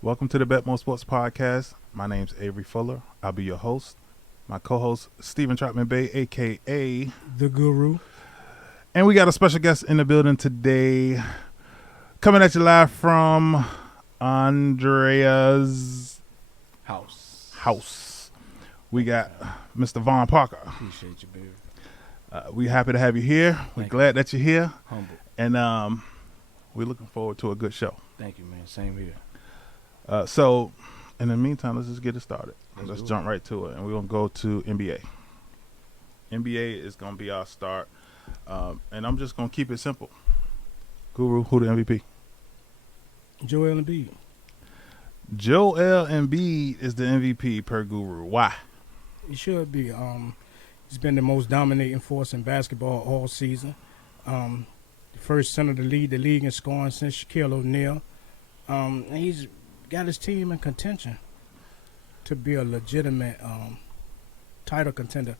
Welcome to the BetMoorSports Podcast. My name's Avery Fuller. I'll be your host. My co-host, Stephen Trotman Bay, a.k.a. The Guru. And we got a special guest in the building today. Coming at you live from Andrea's house. We got Mr. Vaughn Parker. Appreciate you, baby. We're happy to have you here. We're Thank glad that you're here. Humble. And we're looking forward to a good show. Thank you, man. Same here. So, in the meantime, let's just get it started. Let's do jump right to it. And we're going to go to NBA. NBA is going to be our start. And I'm just going to keep it simple. Guru, who the MVP? Joel Embiid. Joel Embiid is the MVP per Guru. Why? He should be. He's been the most dominating force in basketball all season. The first center to lead the league in scoring since Shaquille O'Neal. And he's got his team in contention to be a legitimate title contender.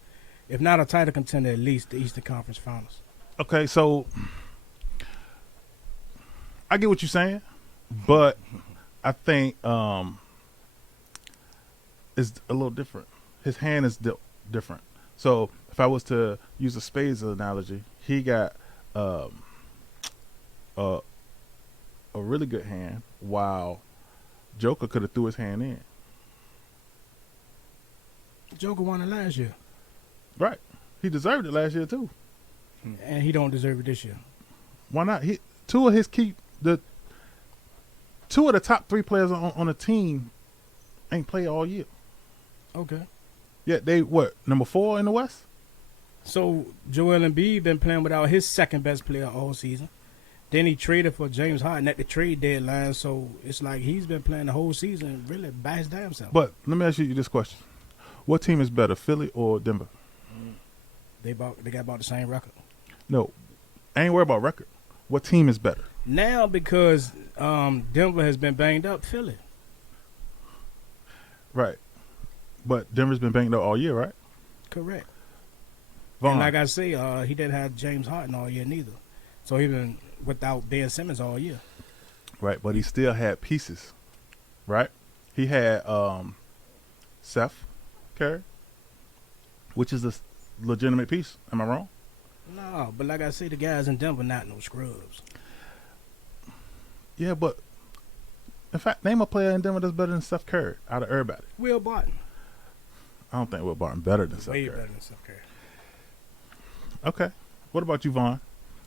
If not a title contender, at least the Eastern Conference Finals. Okay, so I get what you're saying, but I think it's a little different. His hand is different. So if I was to use a spades analogy, he got a really good hand, while Joker could have threw his hand in. Joker won it last year, Right. He deserved it last year too. and he don't deserve it this year. Why not? Two of the top three players on the team ain't played all year. Okay. Yeah, they number 4 in the West? So Joel Embiid been playing without his second best player all season. Then he traded for James Harden at the trade deadline, so it's like he's been playing the whole season really by his damn self. But let me ask you this question. What team is better, Philly or Denver? They got about the same record. No, I ain't worried about record. What team is better? Now because Denver has been banged up, Philly. Right. But Denver's been banged up all year, right? Correct. Vaughn. And like I say, he didn't have James Harden all year neither. So he been without Ben Simmons all year. Right, but he still had pieces, right? He had Seth Curry, which is a legitimate piece. Am I wrong? No, but like I say, the guys in Denver not no scrubs. Yeah, but in fact, name a player in Denver that's better than Steph Curry out of everybody. Will Barton. I don't think Will Barton better than Steph Way Curry. better than Steph Curry. Okay. What about you, Vaughn?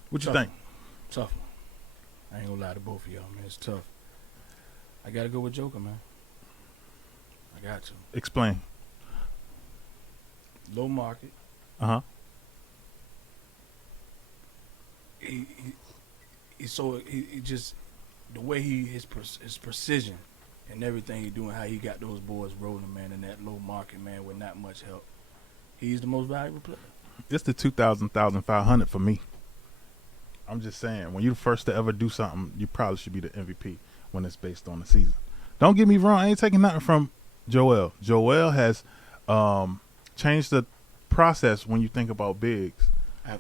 What you Tough. think? Tough one. I ain't gonna lie to both of y'all, man. It's tough. I gotta go with Joker, man. I got to. Explain. Low market. Uh-huh. He just the way his precision and everything he doing, how he got those boys rolling, man, in that low market, man, with not much help. He's the most valuable player. It's the 1,500 for me. I'm just saying, when you're the first to ever do something, you probably should be the MVP when it's based on the season. Don't get me wrong. I ain't taking nothing from Joel. Joel has changed the process when you think about bigs.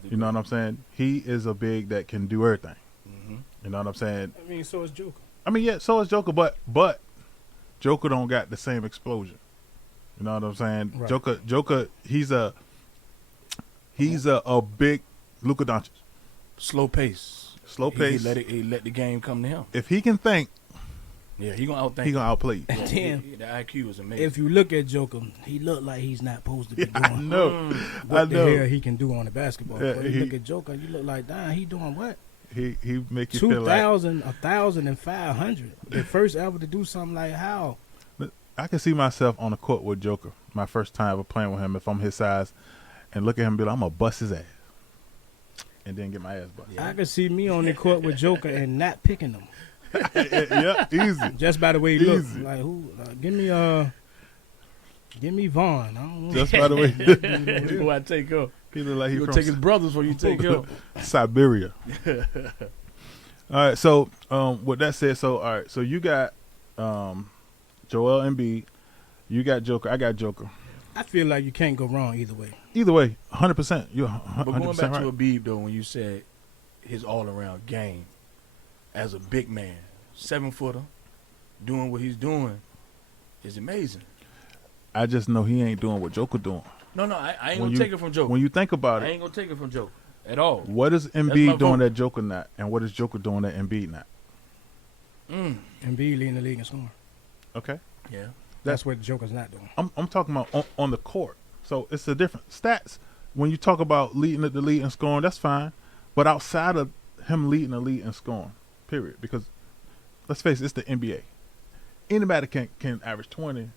You know what I'm saying? He is a big that can do everything. Mm-hmm. You know what I'm saying? I mean, so is Joker. I mean, yeah, so is Joker, but Joker don't got the same explosion. You know what I'm saying? Right. Joker, he's a big Luka Doncic. Slow pace. He let the game come to him. If he can think, Yeah, he gonna outthink. he gonna outplay you. And then, The IQ is amazing. if you look at Joker, he look like he's not supposed to be I doing know. what I the know. hell he can do on the basketball. Yeah, But you look at Joker, you look like, damn, he doing what? He make you feel like 1,500. The first ever to do something like how? I can see myself on the court with Joker. My first time ever playing with him, if I'm his size, and look at him and be like, I'm gonna bust his ass, and then get my ass busted. I could see me on the court with Joker and not picking him. Yeah, easy. Just by the way he looks. Easy. Like, who? Give me Vaughn. I don't know. Just by the way, Who I take up? he look like he You from gonna take his brothers before you take him. Siberia. All right, so with that said, all right, so you got Joel Embiid, you got Joker, I got Joker. I feel like you can't go wrong either way. Either way, 100%. You're 100% But going back right. to Habib though, when you said his all around game as a big man, 7-footer, doing what he's doing is amazing. I just know he ain't doing what Joker doing. No, I ain't When gonna take it from Joker. When you think about I it, ain't gonna take it from Joker at all. what is my Embiid doing vote. that Joker not, and what is Joker doing that Embiid not? Embiid leading the league in scoring. Okay, Yeah. That's what Joker's not doing. I'm talking about on the court. So it's a different stats. When you talk about leading the league in scoring, that's fine. But outside of him leading the league in scoring, period. Because let's face it, it's the NBA. Anybody can average 20.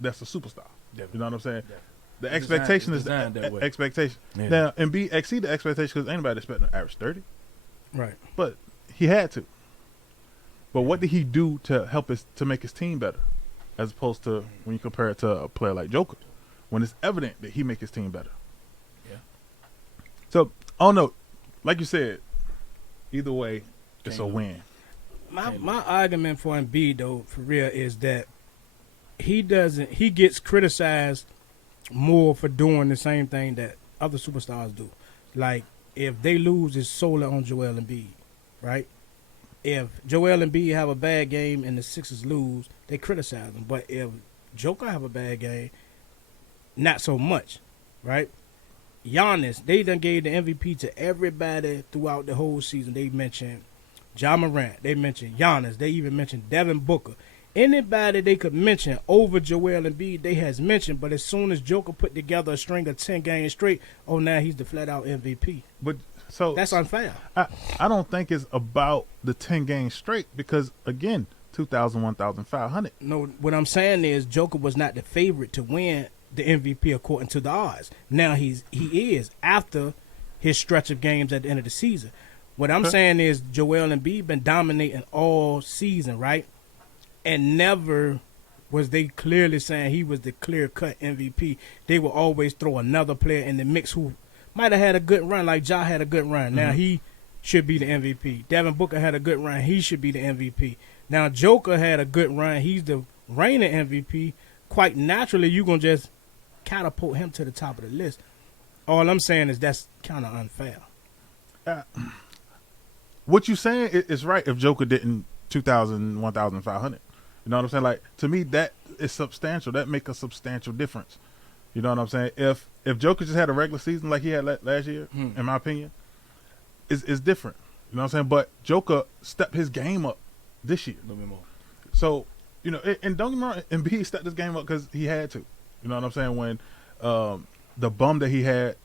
That's a superstar. Definitely. You know what I'm saying? Definitely. The It's expectation is designed the that way. expectation. Yeah. Now Embiid exceed the expectation because anybody expecting to average 30, Right. but he had to. But what did he do to help to make his team better, as opposed to when you compare it to a player like Joker, when it's evident that he make his team better. Yeah. So I don't know, like you said, either way, it's a Can't win. My argument for Embiid though, for real, is that he gets criticized more for doing the same thing that other superstars do. Like if they lose, it's solely on Joel Embiid, right? If Joel Embiid have a bad game and the Sixers lose, they criticize him. But if Joker have a bad game, not so much, right? Giannis, they done gave the MVP to everybody throughout the whole season. They mentioned Ja Morant, they mentioned Giannis, they even mentioned Devin Booker. Anybody they could mention over Joel Embiid, they has mentioned. But as soon as Joker put together a string of 10 games straight, now he's the flat-out MVP. But so That's unfair. I don't think it's about the 10 games straight because again, 2,000, 1,500. No, what I'm saying is Joker was not the favorite to win the MVP according to the odds. Now he is after his stretch of games at the end of the season. What I'm saying is Joel Embiid been dominating all season, right? And never was they clearly saying he was the clear-cut MVP. They will always throw another player in the mix who might have had a good run, like Ja had a good run. Now he should be the MVP. Devin Booker had a good run. He should be the MVP. Now Joker had a good run. He's the reigning MVP. Quite naturally, you're going to just catapult him to the top of the list. All I'm saying is that's kind of unfair. What you saying is right if Joker didn't 2,000, 1,500. You know what I'm saying? Like, to me, that is substantial. That make a substantial difference. You know what I'm saying? If Joker just had a regular season like he had last year, in my opinion, it's different. You know what I'm saying? But Joker stepped his game up this year. A little bit more. So, you know, and don't get me wrong, Embiid stepped his game up because he had to. You know what I'm saying? When the bum that he had,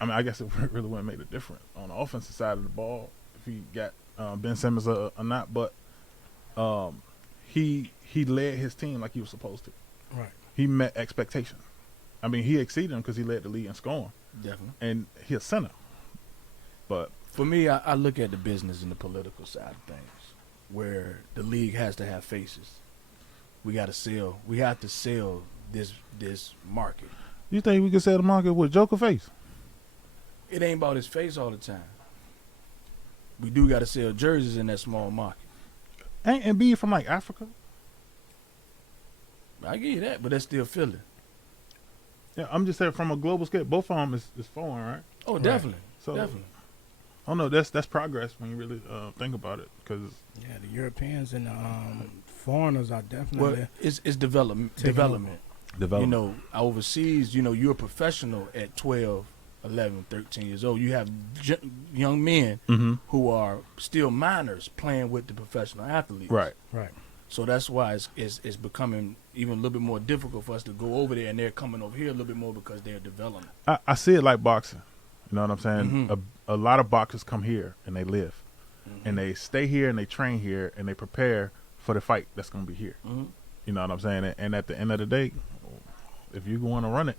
I mean, I guess it really wouldn't make a difference on the offensive side of the ball if he got Ben Simmons or not. But he led his team like he was supposed to. Right. He met expectations. I mean, he exceeded them because he led the league in scoring. Definitely. And he's a center. But For me, I look at the business and the political side of things, where the league has to have faces. We got to sell. We have to sell this market. you think we can sell the market with Joker face? It ain't about his face all the time. We do got to sell jerseys in that small market. Ain't Embiid from like Africa? I give you that, but that's still Philly. Yeah, I'm just saying from a global scale, both of them is foreign, right? Oh, Right. definitely. So Definitely. I don't know. That's progress when you really think about it. Because Yeah, the Europeans and the foreigners are definitely Well, it's development. Taking Development. development. You know, overseas, you know, you're a professional at 12, 11, 13 years old. You have young men Mm-hmm. who are still minors playing with the professional athletes. Right. right. So that's why it's becoming even a little bit more difficult for us to go over there, and they're coming over here a little bit more because they're developing. I see it like boxing. You know what I'm saying? Mhm. A lot of boxers come here and they live. Mm-hmm. And they stay here and they train here and they prepare for the fight that's going to be here. Mm-hmm. You know what I'm saying? And at the end of the day, if you want to run it,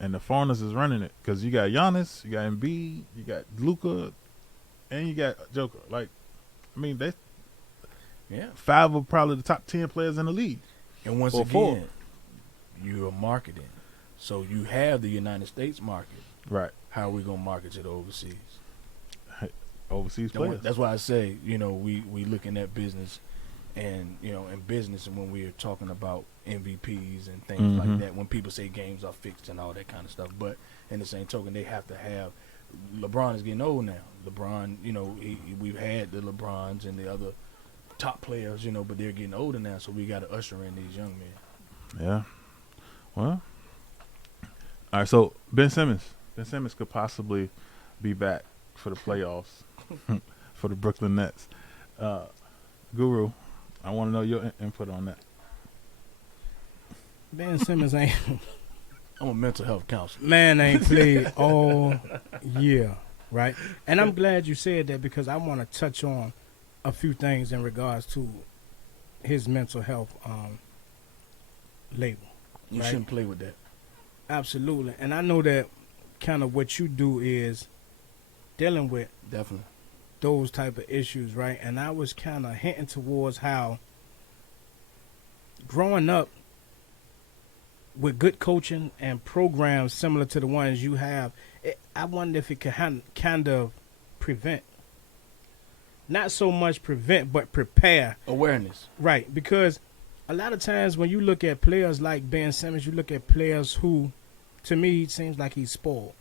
and the foreigners is running it, because you got Giannis, you got Embiid, you got Luka, and you got Joker. Like, I mean, they Yeah. 5 of probably the top 10 players in the league. And once Or again, 4. you are marketing. So you have the United States market. Right. How are we going to market to the overseas? Overseas players. That's why I say, you know, we looking at business and, you know, in business and when we are talking about MVPs and things Mhm. like that, when people say games are fixed and all that kind of stuff. But in the same token, they have to have – LeBron is getting old now. LeBron, you know, we've had the LeBrons and the other top players, but they're getting older now, so we got to usher in these young men. Yeah. Well. All right. So Ben Simmons could possibly be back for the playoffs for the Brooklyn Nets. Guru, I want to know your input on that. Ben Simmons ain't I'm a mental health counselor. man ain't played all year, right? And I'm glad you said that because I want to touch on a few things in regards to his mental health label. You right? shouldn't play with that. Absolutely. And I know that kind of what you do is dealing with Definitely. those type of issues, right? And I was kind of hinting towards how growing up with good coaching and programs similar to the ones you have, I wonder if it could kind of prevent, not so much prevent, but prepare. Awareness. Right, because a lot of times when you look at players like Ben Simmons, you look at players who, to me, it seems like he's spoiled,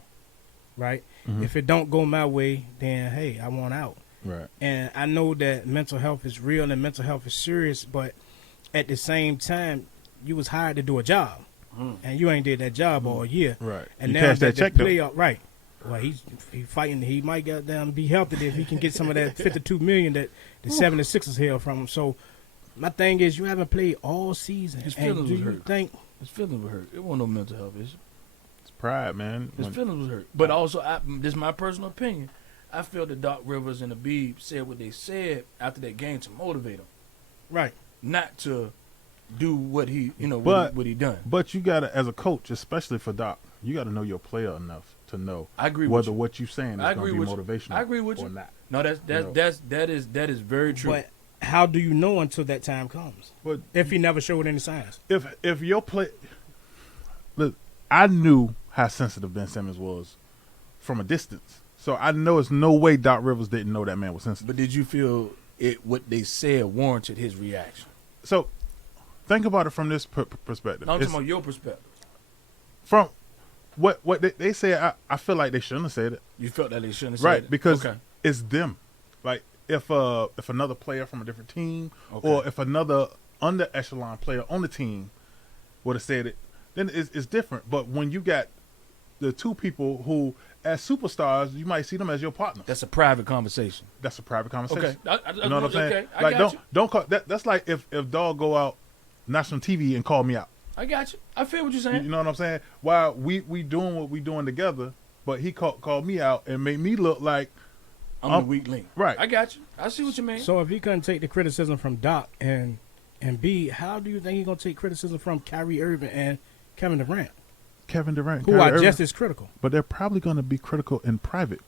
right? Mm-hmm. If it don't go my way, then, hey, I want out. Right. And I know that mental health is real and mental health is serious, but at the same time, you was hired to do a job, and you ain't did that job all year. Right. And You now cashed that check, though. playoff, right? Well, he's fighting. He might get down be healthy if he can get some of that $52 million that the 76ers held from him. So my thing is, you haven't played all season. His and feelings do was you hurt. think? His feelings were hurt. It wasn't no mental health issue. It's pride, man. His feelings was hurt. But also, this is my personal opinion. I feel that Doc Rivers and Habib said what they said after that game to motivate him, Right. not to do what he, what he done. But you gotta, as a coach, especially for Doc, you gotta know your player enough to know I agree whether with you. what you saying is I gonna agree be with you. motivational. I agree with or you. not. No, that is very true. But how do you know until that time comes? But If he never showed any signs. if your play, look, I knew how sensitive Ben Simmons was from a distance, so I know it's no way Doc Rivers didn't know that man was sensitive. But did you feel what they said warranted his reaction? So think about it from this perspective. No, I'm It's- talking about your perspective. from what they said, I feel like they shouldn't have said it. You felt that they shouldn't have Right, said it? because Okay. it's them. Like if another player from a different team, Okay. or if another under echelon player on the team would have said it, then it's different. But when you got the two people who, as superstars, you might see them as your partners. That's a private conversation. That's a private conversation. Okay. You know what I'm saying? Okay. I Like got you. don't call that. That's like if Dog go out national TV and call me out. I got you. I feel what you're You saying. know what I'm saying? While we doing what we doing together, but he called me out and made me look like I'm the weak link. right. I got you. I see what you mean. So if he couldn't take the criticism from Doc and B, how do you think he's gonna take criticism from Kyrie Irving and Kevin Durant, Kevin Durant, who Kyrie are Irving, just as critical? but they're probably going to be critical in private.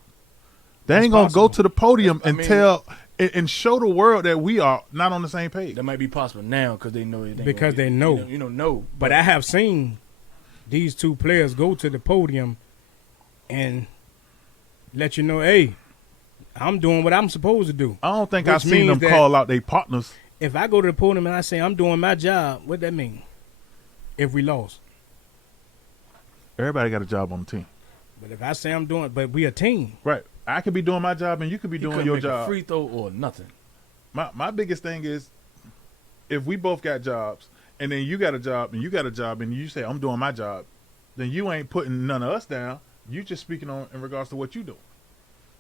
They That's ain't going to go possible. to the podium I and mean- tell and show the world that we are not on the same page. That might be possible now because they know it. ain't Because gonna they be- know. You don't know. But I have seen these two players go to the podium and let you know, hey, I'm doing what I'm supposed to do. I don't think Which I've seen them means that- call out their partners. If I go to the podium and I say I'm doing my job, what that mean? If we lost. Everybody got a job on the team. But if I say I'm doing, but we a team. Right. I could be doing my job and you could be You doing couldn't your make a job. free throw or nothing. My biggest thing is if we both got jobs and then you got a job and you got a job and you say I'm doing my job, then you ain't putting none of us down. You just speaking on in regards to what you doing.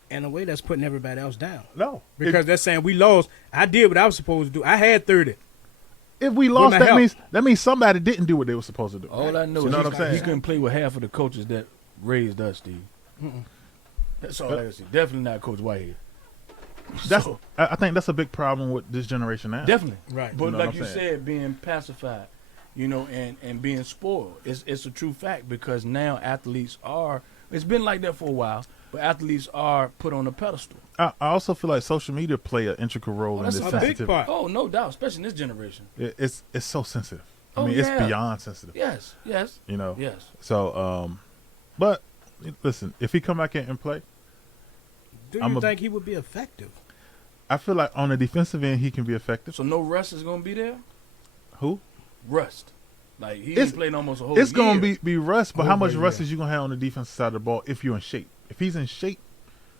In a way, that's putting everybody else down. No. Because they're saying we lost. I did what I was supposed to do. I had 30. If we lost, my that help. means somebody didn't do what they were supposed to do. All I know You is know he, what I'm saying? he couldn't play with half of the coaches that raised us, Steve. That's all I can say. Definitely not Coach Whitehead. That's So, I think that's a big problem with this generation now. definitely. Right. But You know like what I'm you saying? said, being pacified, and being spoiled, it's a true fact because now athletes are. It's been like that for a while, but athletes are put on a pedestal. I also feel like social media play an integral role in that's this a A big sensitivity. part. Oh, no doubt, especially in this generation. It's so sensitive. I Oh, mean, yeah. it's beyond sensitive. Yes, yes, You know. yes. So, but listen, if he come back in and play, Do I'm you a- think he would be effective? I feel like on the defensive end he can be effective. So no Russ is gonna be there. Who? Rust, like he It's- ain't playing almost a whole. It's gonna year. be rust, but Oh, how much yeah. rust is you gonna have on the defensive side of the ball if you're in shape? If he's in shape,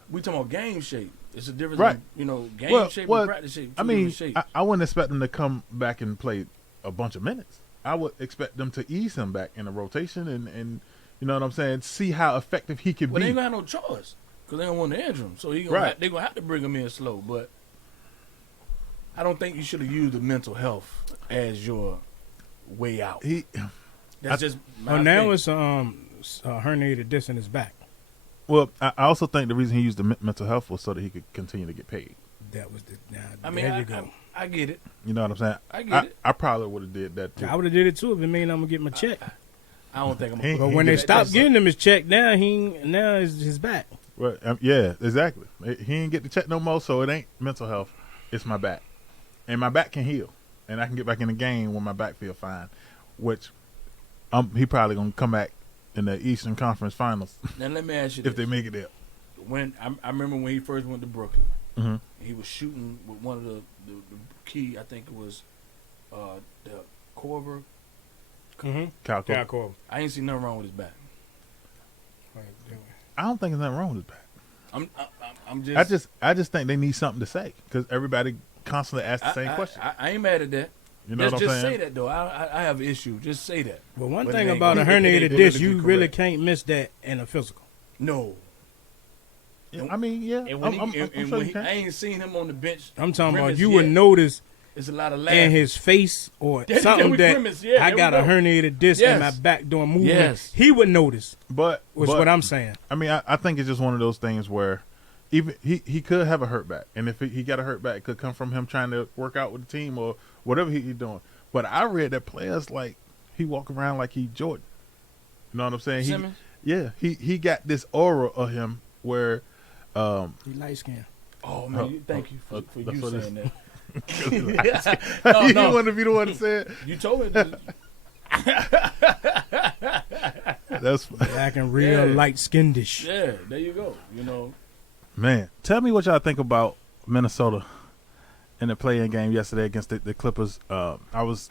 We talking about game shape. It's a difference, Right. in, game shape and practice shape. I mean, I wouldn't expect them to come back and play a bunch of minutes. I would expect them to ease him back in the rotation and you know what I'm saying, see how effective he can be. But they ain't gonna have no choice because they don't want to injure him. So they're going to have to bring him in slow. But I don't think you should have used the mental health as your way out. That's just my Well, now opinion. it's herniated disc in his back. Well, I also think the reason he used the mental health was so that he could continue to get paid. That was the. Now, I mean, there you go. I get it. You know what I'm saying? I get it. I probably would have did that too. I would have did it too if it mean I'm gonna get my check. I don't think I'm He- going But he when they get- stopped giving him his check, now is his back. Right. Yeah, exactly. He ain't get the check no more, so it ain't mental health. It's my back. And my back can heal. And I can get back in the game when my back feel fine. Which he probably going to come back in the Eastern Conference Finals Now, let me ask you if this. they make it there. When I remember when he first went to Brooklyn, Mm-hmm. he was shooting with one of the key, I think it was the Corver. Mm-hmm. Cal Corver. Corver. I ain't seen nothing wrong with his back. I don't think there's nothing wrong with his back. I'm just. I just think they need something to say because everybody constantly asks the same question. I ain't mad at that. You know what I'm just saying? say that though. I have an issue. Just say that. Well, one But thing it ain't about a gonna- it herniated ain't disc, politically you really correct. can't miss that in a physical. No. Yeah, I mean, yeah. And when, I'm and sure when you he, can. I ain't seen him on the bench. I'm talking about grimace you yet. would notice It's a lot of in laughing. his face or There something we that grimace. Yeah, I there got we a go. herniated disc in my Yes. back doing movement. Yes. He would notice. But Was what I'm saying. I mean, I think it's just one of those things where even he could have a hurt back, and if he got a hurt back, it could come from him trying to work out with the team or whatever he's doing. But I read that players like he walk around like he Jordan. You know what I'm saying? Simmons? He got this aura of him where He light skinned. Oh man, thank you for that's you what saying that. you no. want to be the one to say it. You told me. That. That's Acting real Yeah. light skinnish. Yeah, there you go. man. Tell me what y'all think about Minnesota in the play-in game yesterday against the Clippers. I was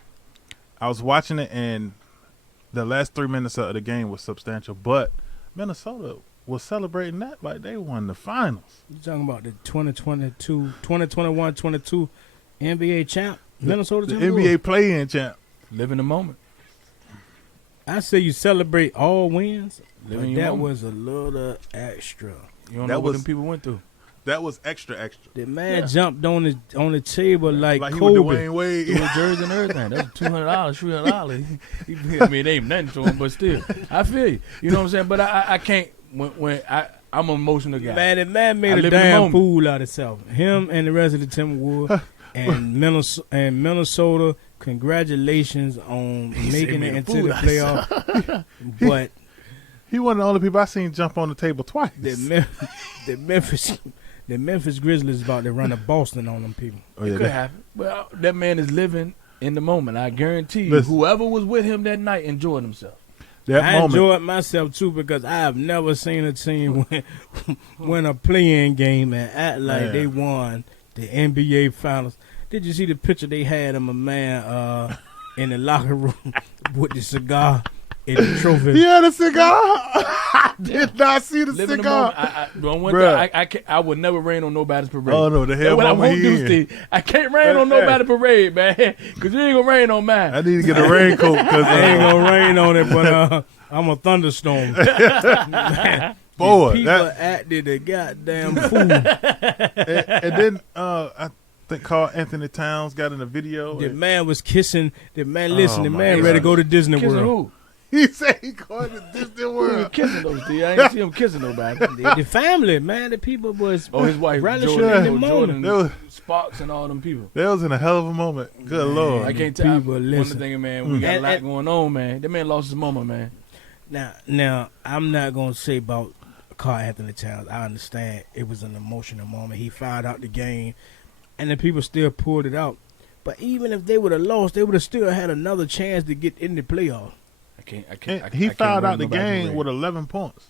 watching it, and the last 3 minutes of the game was substantial, but Minnesota was celebrating that like they won the finals. You talking about the 2021-22 NBA champ, Minnesota The Timberwolves? NBA play-in champ. Live in the moment. I say you celebrate all wins, Live but in your that moment. was a little extra. You don't That know what was- them people went through. That was extra. The man Yeah. jumped on the table like Like he Kobe. was Dwayne Wade. Through his jersey and everything. That's $200, $300. I mean, it ain't nothing to him, but still, I feel you. You know what I'm saying? But I can't. When I'm an emotional guy. Man, the man I made a live in the damn moment. fool out of himself. Him and the rest of the Timberwolves and Minnesota. Congratulations on making made it a into fool the out playoff. But He one of the only people I seen jump on the table twice. the Memphis Grizzlies about to run a Boston on them people. Oh, It yeah, could that- happen. Well, that man is living in the moment. I guarantee you, Listen. whoever was with him that night enjoyed himself. that I moment. enjoyed myself too because I have never seen a team win a play-in game and act like Man. they won the NBA Finals. Did you see the picture they had of a man in the locker room with the cigar and the trophy? He had a cigar. I did not see the Live in the cigar. moment. Bruh. I would never rain on nobody's parade. Oh no, the That's hell what I moment won't he do, in. Steve. I can't rain on Hey. nobody's parade, man, because you ain't gonna rain on mine. I need to get a raincoat because I ain't gonna rain on it, but I'm a thunderstorm. boy, People that, acted a goddamn fool. and then I think Carl Anthony Towns got in a video. The and man was kissing. The man, listen, the my man God. ready to go to Disney Kissing World. who? he said he called it Disney Who was World. kissing those, Steve? I ain't see him kissing nobody. The family, man, the people was Oh, his wife, relishing Jordan, in the Jordan, moment. That was- Sparks, and all them people. That was in a hell of a moment. Good lord. I can't tell. People, One of listen. the things, man, we got a And- lot and- going on, man. That man lost his mama, man. Now, I'm not gonna say about Carl Anthony Towns. I understand it was an emotional moment. He fouled out the game, and the people still pulled it out. But even if they would have lost, they would have still had another chance to get in the playoff. And he fouled out the game with 11 points.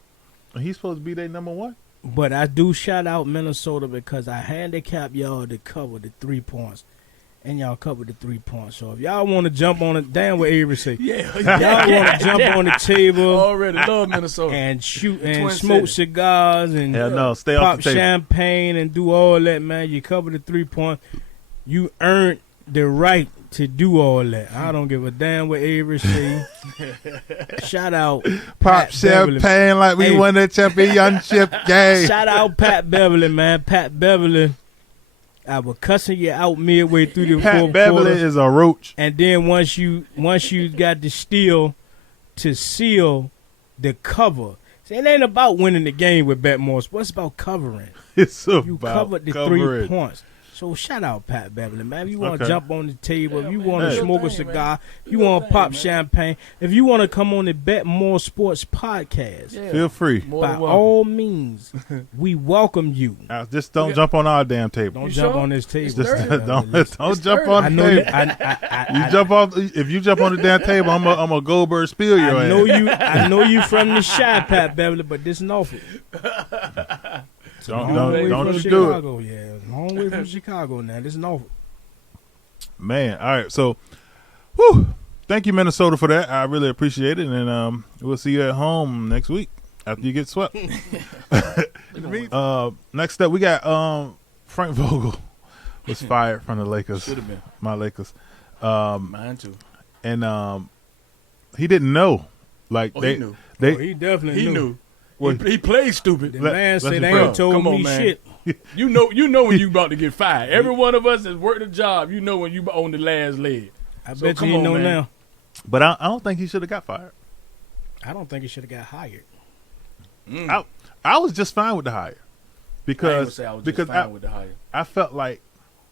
And he's supposed to be their number one. But I do shout out Minnesota because I handicapped y'all to cover the 3 points. and y'all covered the 3 points. So if y'all want to jump on it, damn what Avery say. Yeah. Y'all want to jump on the table. Already love Minnesota. And shoot and Twin smoke City. cigars and Hell no, stay pop off the table. champagne and do all that, man. You cover the 3 point. You earned the right to do all that. I don't give a damn what Avery say. Shout out Pop Pat Beverly. champagne like we won the championship game. Shout out Pat Beverly, man. Pat Beverly. I was cussing you out midway through the Pat fourth Beverly quarter. is a roach. And then once you got the steal to seal the cover. See, it ain't about winning the game with BetMoorSports. It's about covering. It's You about covered the covering. 3 points. So shout out Pat Beverly, man. If you want to Okay. jump on the table, if you man, want to do your smoke a thing, cigar, man. you Do your want to thing, pop man. champagne, if you want to come on the BetMoorSports Podcast, Yeah. Feel free. More by than welcome. all means, we welcome you. Just don't Yeah. jump on our damn table. Don't You jump sure? on this table. It's Just dirty. don't It's jump dirty. on I the know you. table. You jump off. If you jump on the damn table, I'm a Goldberg spill your I know ass. you. I know you from the shy, Pat Beverly, but this Norfolk. Don't way you from do it, Chicago, yeah. Long way from Chicago now. This is Norfolk. man. All right, so, whew, thank you Minnesota for that. I really appreciate it, and we'll see you at home next week after you get swept. Next up, we got Frank Vogel was fired from the Lakers. Should have been. My Lakers. Mine too. And he didn't know. Like Oh, they, he knew. they Oh, he definitely He knew. knew. Well, He played stupid. The Let- man let's said be they fair. ain't told Come on, me man. shit. You know when you about to get fired. Every one of us has worked a job. You know when you on the last leg. I So bet come you on, know man. now. but I don't think he should have got fired. I don't think he should have got hired. I was just fine with the hire I ain't gonna because say I was because just fine with the hire. I felt like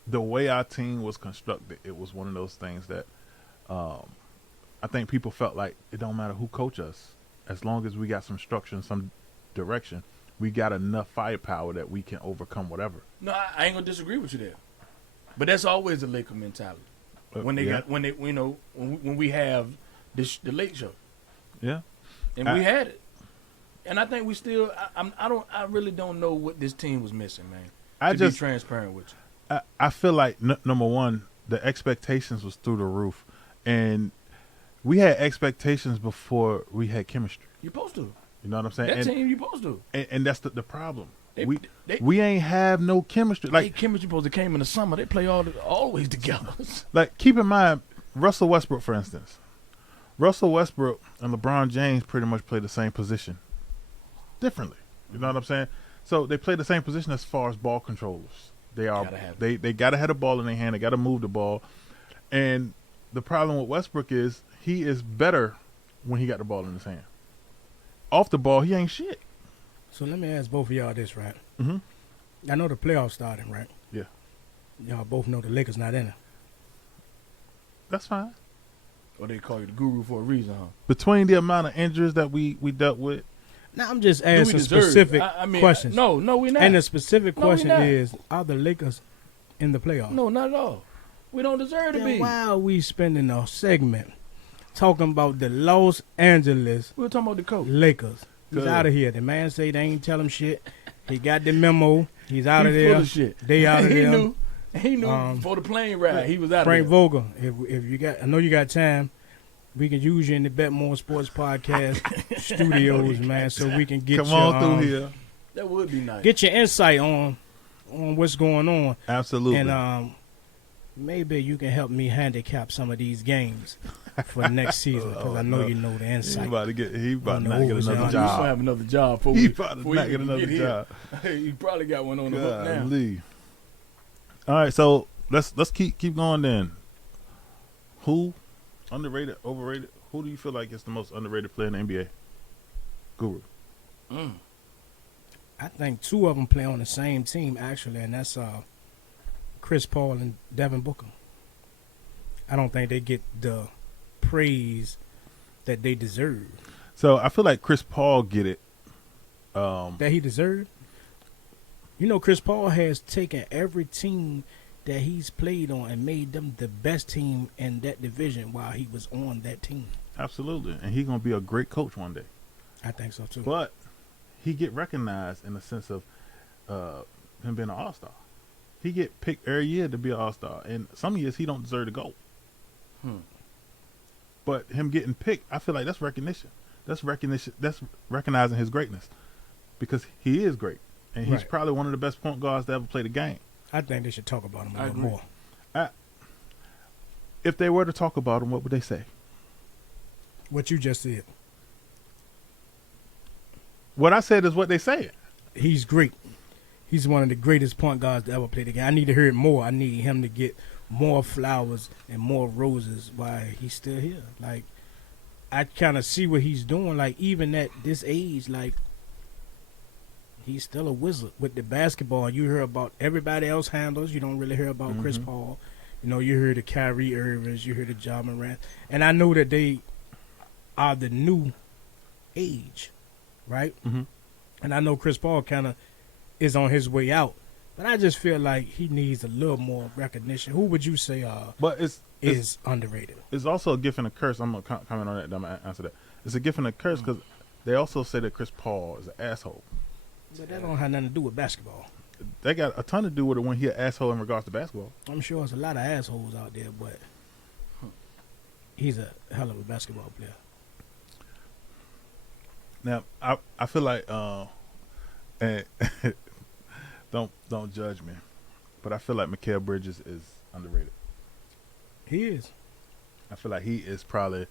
the way our team was constructed, it was one of those things that I think people felt like it don't matter who coach us, as long as we got some structure and some direction, we got enough firepower that we can overcome whatever. No, I ain't gonna disagree with you there. But that's always the Laker mentality. When they Yeah. when we have the late show, Yeah, and we had it, and I think we still. I really don't know what this team was missing, man. I To just be transparent with you. I feel like number one, the expectations was through the roof, and we had expectations before we had chemistry. You supposed to. You know what I'm saying? That And, team, you supposed to. and that's the problem. They- we they- we ain't have no chemistry. Like Like chemistry supposed to came in the summer. They play always together. keep in mind Russell Westbrook, for instance. Russell Westbrook and LeBron James pretty much play the same position, differently. You know what I'm saying? So they play the same position as far as ball controllers. They are Gotta have they gotta have the ball in their hand. They gotta move the ball. And the problem with Westbrook is he is better when he got the ball in his hand. Off the ball, he ain't shit. So let me ask both of y'all this, right? Mhm. I know the playoffs starting, right? Yeah. Y'all both know the Lakers not in it. That's fine. Or they call you the guru for a reason, huh? Between the amount of injuries that we dealt with, Now I'm just Do we asking deserve it? specific I mean, questions. No, we not. And the specific No, we question not. is, are the Lakers in the playoffs? No, not at all. We don't deserve to Then be. why are we spending a segment talking about the Los Angeles We were talking about the coach. Lakers? He's Good. out of here. The man say they ain't tell him shit. He got the memo. He's out of He there. full of shit. They out of he there. knew. He knew Um, before the plane ride. He was out Frank of there. Vogel, if you got, I know you got time. We can use you in the BetMoorSports Podcast studios, man, so we can get come your, on through here. That would be nice. get your insight on what's going on, Absolutely. and maybe you can help me handicap some of these games for next season because I know no. you know the he insight. about to I know not get who was another on. You still job. have another job before He we about to before not you get another get here. job. He probably got one on the hook now. Golly. All right, so let's keep going then. Who underrated, overrated? Who do you feel like is the most underrated player in the NBA? Guru. I think two of them play on the same team actually, and that's Chris Paul and Devin Booker. I don't think they get the praise that they deserve. So I feel like Chris Paul get it. That he deserved. You know, Chris Paul has taken every team that he's played on and made them the best team in that division while he was on that team. Absolutely, and he's gonna be a great coach one day. I think so too. But he get recognized in the sense of him being an all-star. he get picked every year to be an All-Star, and some years he don't deserve to go. But him getting picked, I feel like that's recognition. That's recognition. That's recognizing his greatness, because he is great, and he's probably one of the best point guards to ever play the game. I think they should talk about him a little more. If they were to talk about him, what would they say? What you just said. What I said is what they said. He's great. He's one of the greatest point guards to ever play the game. I need to hear it more. I need him to get more flowers and more roses while he's still here. Like, I kind of see what he's doing. Like, even at this age, like, he's still a wizard with the basketball. You hear about everybody else handles. You don't really hear about Chris Paul. You know, you hear the Kyrie Irvings. You hear the Ja Morant. And I know that they are the new age, right? And I know Chris Paul kind of is on his way out. But I just feel like he needs a little more recognition. Who would you say is underrated? It's also a gift and a curse. I'm going to comment on that, then I'm going to answer that. It's a gift and a curse because they also say that Chris Paul is an asshole. But that don't have nothing to do with basketball. They got a ton to do with it when he's an asshole in regards to basketball. I'm sure there's a lot of assholes out there, but he's a hell of a basketball player. Now, I feel like, and don't judge me, but I feel like Mikal Bridges is underrated. He is. I feel like he is probably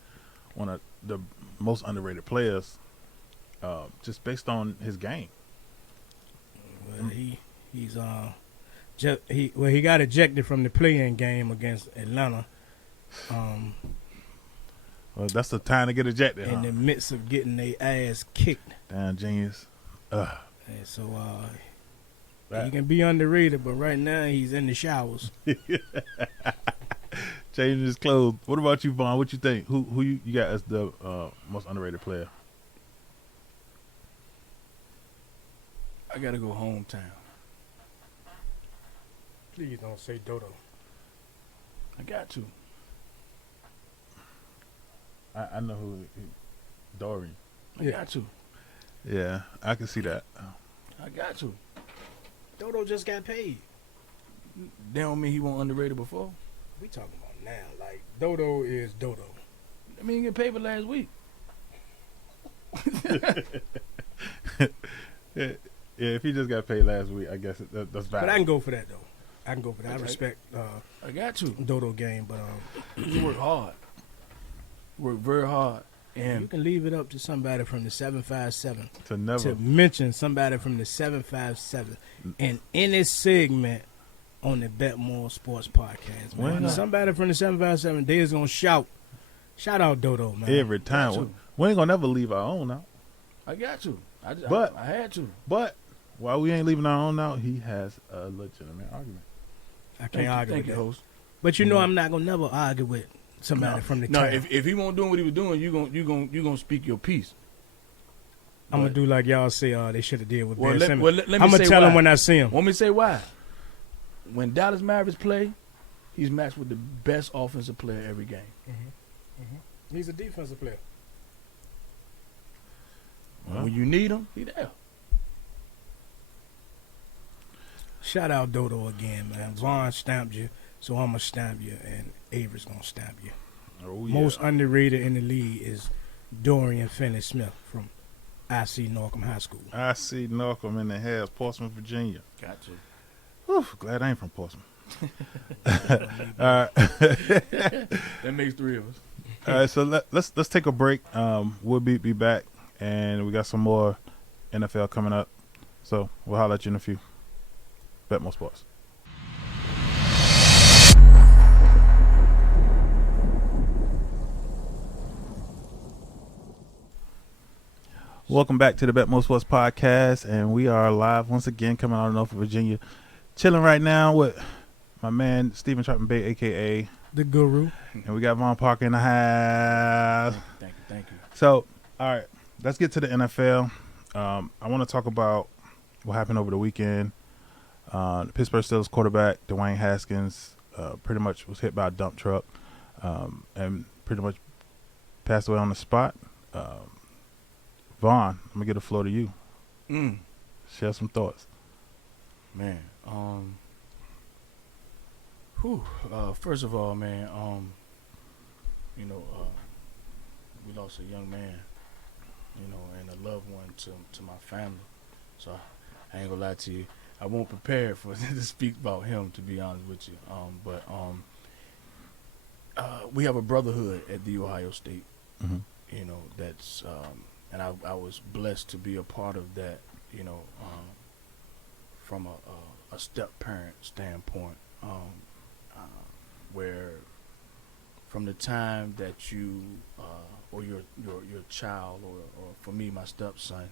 one of the most underrated players, just based on his game. Well, he got ejected from the play-in game against Atlanta. Well, that's the time to get ejected. In the midst of getting their ass kicked. Damn genius. And so he can be underrated, but right now he's in the showers. Changing his clothes. What about you, Vaughn? What you think? Who you got as the most underrated player? I gotta go hometown. Please don't say Dodo. I got to. I know who. Dorian. I got to. Yeah, I can see that. I got to. Dodo just got paid. That don't mean he wasn't underrated before. We talking about now. Like, Dodo is Dodo. I mean, he get paid for last week. Yeah, if he just got paid last week, I guess that's valid. But I can go for that, though. I can go for that. I respect I got to. Dodo game, but he work hard. Work very hard. And you can leave it up to somebody from the 757 to mention somebody from the 757 in any segment on the BetMoorSports Podcast, man. Somebody from the 757, they is going to shout out Dodo, man. Every time. We ain't going to never leave our own out. I got to. I had to. But while we ain't leaving our own out, he has a legitimate argument. I can't argue with that. Host. But you know I'm not going to never argue with somebody from the town. If he won't do what he was doing, you gonna speak your piece. I'm gonna do like y'all say they should have did with Ben Simmons. Let me I'm gonna tell him when I see him. Want me to say why? When Dallas Mavericks play, he's matched with the best offensive player every game. He's a defensive player. Well, when you need him, he there. Shout out Dodo again, man. Vaughn stamped you, so I'm gonna stamp you, and Avery's gonna stamp you. Oh, yeah. Most underrated in the league is Dorian Finney-Smith from I.C. Norcom High School. I.C. Norcom in the house, Portsmouth, Virginia. Got you. Whew, glad I ain't from Portsmouth. All right. That makes three of us. All right, so let's take a break. We'll be back, and we got some more NFL coming up. So we'll holler at you in a few. BetMoorSports. Welcome back to the BetMoorSports Podcast, and we are live once again coming out of Norfolk, Virginia. Chilling right now with my man Stephen Chapman Bay, a.k.a. The Guru. And we got Vaughn Parker in the house. Thank you. So, all right, let's get to the NFL. I want to talk about what happened over the weekend. The Pittsburgh Steelers quarterback, Dwayne Haskins, pretty much was hit by a dump truck and pretty much passed away on the spot. Vaughn, I'm going to get the floor to you. Share some thoughts. Man, First of all, man, you know, we lost a young man, and a loved one to my family. So I ain't gonna lie to you. I won't prepare for to speak about him, to be honest with you. But we have a brotherhood at the Ohio State. Mm-hmm. That's and I was blessed to be a part of that. From a step parent standpoint, where from the time that you or your child or for me my stepson,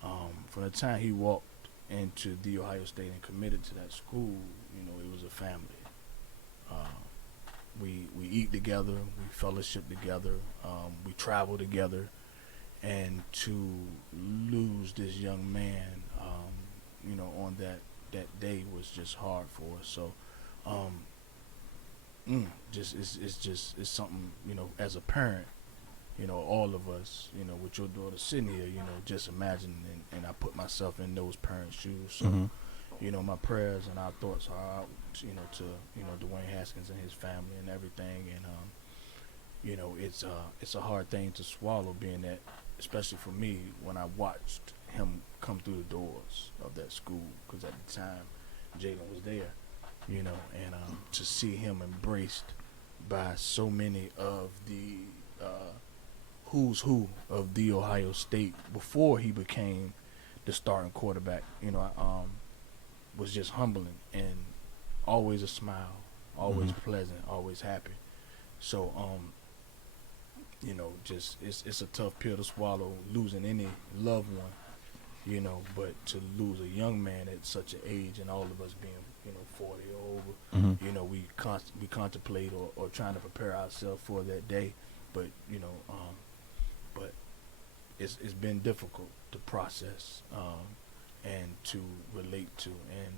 from the time he walked into the Ohio State and committed to that school, it was a family. We eat together, we fellowship together, we travel together, and to lose this young man, on that day was just hard for us. So, it's something, as a parent, all of us, with your daughter sitting here, just imagine, and I put myself in those parents' shoes. So, Mm-hmm. My prayers and our thoughts are out, to, Dwayne Haskins and his family and everything. And, it's a hard thing to swallow, being that, especially for me, when I watched him come through the doors of that school, because at the time, Jalen was there, and to see him embraced by so many of the who's who of the Ohio State before he became the starting quarterback, was just humbling, and always a smile, always pleasant, always happy. So, just it's a tough pill to swallow, losing any loved one, but to lose a young man at such an age, and all of us being, 40 or over, Mm-hmm. we contemplate or trying to prepare ourselves for that day, but but it's been difficult to process, and to relate to, and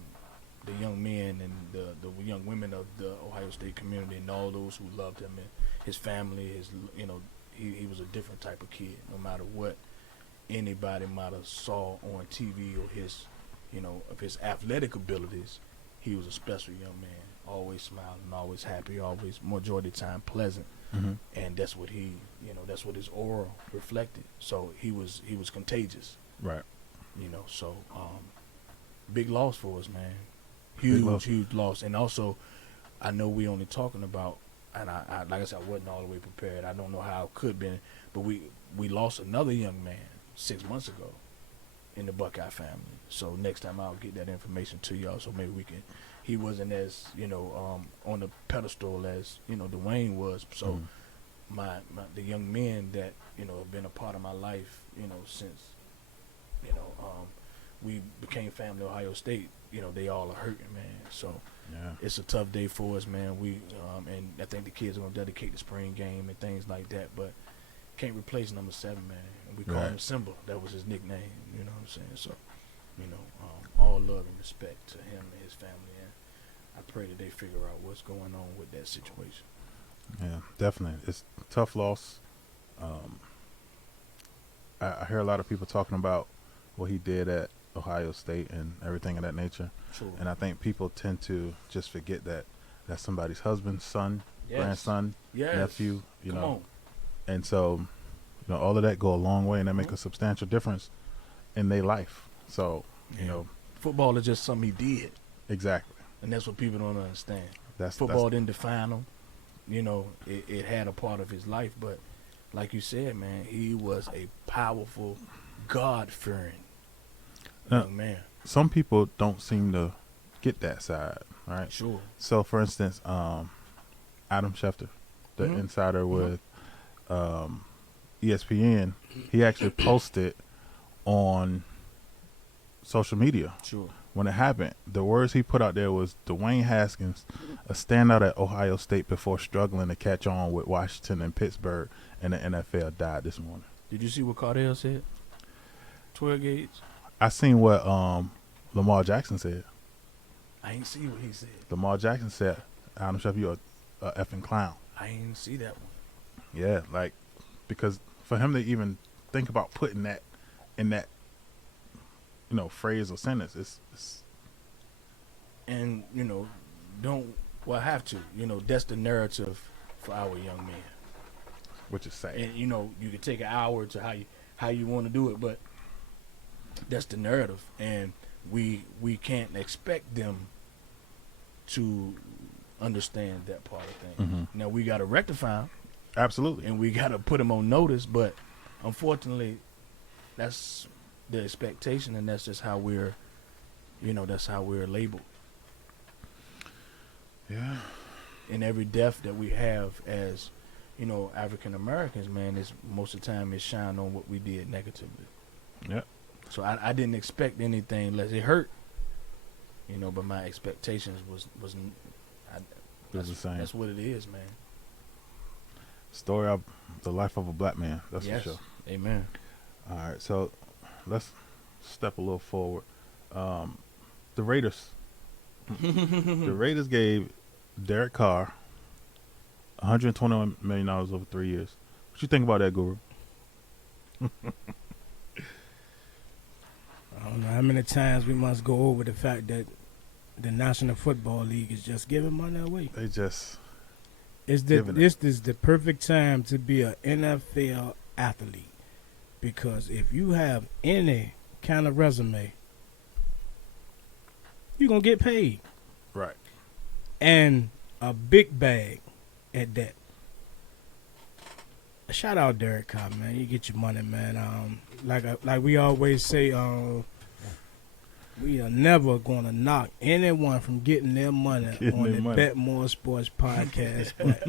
the young men and the young women of the Ohio State community and all those who loved him and his family, he was a different type of kid. No matter what anybody might have saw on TV or his, of his athletic abilities, he was a special young man. Always smiling, always happy, always majority of the time pleasant, and that's what that's what his aura reflected. So he was contagious, Right. So big loss for us, man. Huge loss. And also, I know we only talking about, and I like I said, I wasn't all the way prepared. I don't know how it could have been, but we lost another young man 6 months ago in the Buckeye family. So next time I'll get that information to y'all, so maybe we can. He wasn't as on the pedestal as Dwayne was. So the young men that have been a part of my life since we became family Ohio State, they all are hurting, man. So Yeah. it's a tough day for us, man. We and I think the kids are gonna dedicate the spring game and things like that, but can't replace number 7, man. And we call him Simba. That was his nickname. You know what I'm saying? So, all love and respect to him and his family, and I pray that they figure out what's going on with that situation. Yeah, definitely. It's a tough loss. I hear a lot of people talking about what he did at Ohio State and everything of that nature. Sure. And I think people tend to just forget that that's somebody's husband, son, grandson, nephew, Come on. And so, all of that go a long way, and that make a substantial difference in their life. So, football is just something he did. Exactly. And that's what people don't understand. That's football didn't define him. It had a part of his life, but like you said, man, he was a powerful, God-fearing young man. Some people don't seem to get that side, right? Sure. So, for instance, Adam Schefter, the insider with ESPN, he actually posted on social media. Sure. When it happened, the words he put out there was Dwayne Haskins, a standout at Ohio State before struggling to catch on with Washington and Pittsburgh in the NFL, died this morning. Did you see what Cardell said? 12 gauge? I seen what Lamar Jackson said. I ain't see what he said. Lamar Jackson said, Adam Schefter, you're a effing clown. I ain't see that one. Yeah, because for him to even think about putting that in that, phrase or sentence, it's and don't Well, I have to. That's the narrative for our young men. What you say? And you can take an hour to how you want to do it, but that's the narrative, and we can't expect them to understand that part of things. Mm-hmm. Now we got to rectify them, Absolutely, and we got to put them on notice. But unfortunately, that's the expectation, and that's just how we're, that's how we're labeled. Yeah. And every death that we have as, African Americans, man, is most of the time is shine on what we did negatively. Yeah. So I didn't expect anything less. It hurt, but my expectations was the same. That's what it is, man. Story of the life of a black man. That's Yes. for sure. Amen. All right, so let's step a little forward. The Raiders. The Raiders gave Derek Carr $121 million over 3 years. What you think about that, Guru? I don't know how many times we must go over the fact that the National Football League is just giving money away. They just This is the perfect time to be an NFL athlete, because if you have any kind of resume, you're going to get paid. right. And a big bag at that. Shout out Derek Carr, man. You get your money, man. Like we always say, we are never going to knock anyone from getting their money on the BetMoorSports Podcast. But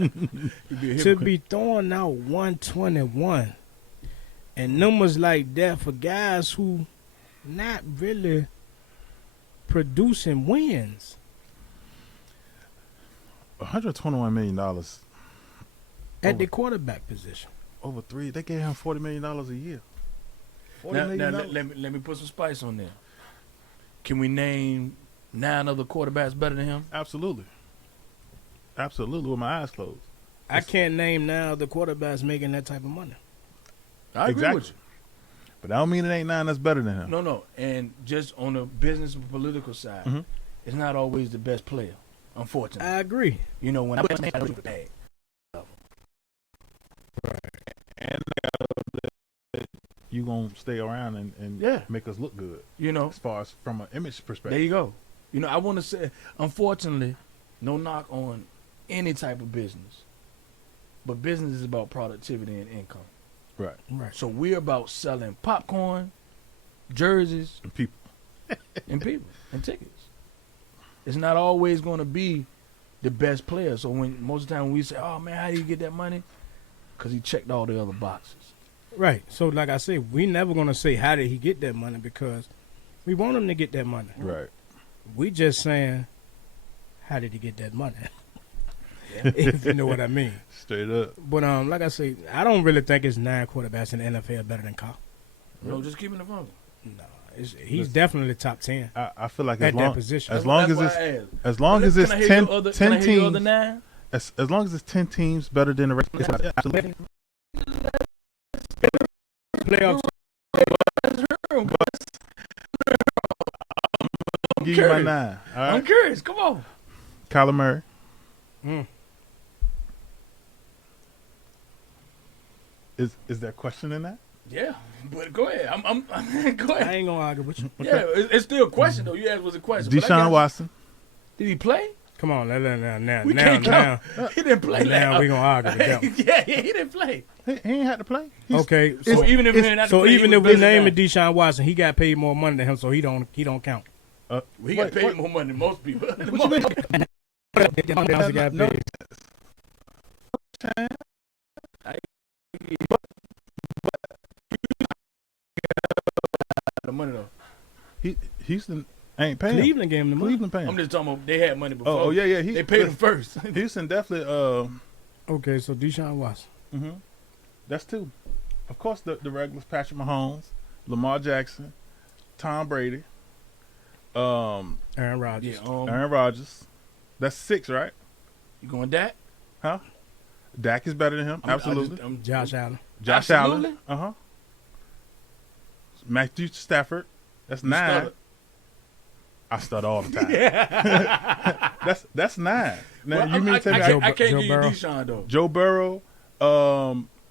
to be throwing out 121 and numbers like that for guys who not really producing wins. $121 million At the quarterback position. over 3. They gave him $40 million a year. Now, let me put some spice on there. Can we name 9 other quarterbacks better than him? Absolutely. Absolutely, with my eyes closed. I can't name now the quarterbacks making that type of money. I agree with you. But that don't mean it ain't 9 that's better than him. No. And just on the business and political side, it's not always the best player, unfortunately. I agree. When I was bad. And you going to stay around and make us look good. As far as from an image perspective. There you go. I want to say, unfortunately, no knock on any type of business. But business is about productivity and income. Right. So we're about selling popcorn, jerseys, And people. and tickets. It's not always going to be the best player. So most of the time we say, oh, man, how do you get that money? Because he checked all the other boxes. Right. So like I said, we never going to say how did he get that money, because we want him to get that money. Right. We just saying, how did he get that money? If you know what I mean. Straight up. But like I say, I don't really think it's 9 quarterbacks in the NFL better than Carr. No, just keeping it funky. No, he's definitely top 10 I feel like at that position. as long as it's 10 teams, as long as it's 10 teams better than the rest, absolutely. Playoffs. Give you my 9. All right. I'm curious. Come on. Kyler Murray. Is there a question in that? Yeah, but go ahead. I'm go I ahead. ain't gonna argue with you. Yeah, it's still a question though. You asked was a question. but I Deshaun got- Watson. Did he play? Come on, now. We can't count. He didn't play. Now we gonna argue with that one. yeah, he didn't play. He ain't had to play. Okay, So even if he didn't have to play, even he if was we better name than it Deshaun Watson, he got paid more money than him, so he don't count. he got paid more money than most people. No. The money though. Houston ain't paying. Cleveland gave him the money. Cleveland paying. I'm just talking about they had money before. Oh yeah. They paid him first. Houston definitely. Okay, so Deshaun Watson. That's 2. Of course, the regulars: Patrick Mahomes, Lamar Jackson, Tom Brady, Aaron Rodgers. Yeah, Aaron Rodgers. That's 6, right? you going Dak? Huh? Dak is better than him. Absolutely. Josh Allen. Josh Absolutely. Allen. Matthew Stafford. That's 9. stutter. I stutter all the time. That's 9. Now Well, you mean to I me can't Joe give you Burrow? Deshaun though. Joe Burrow,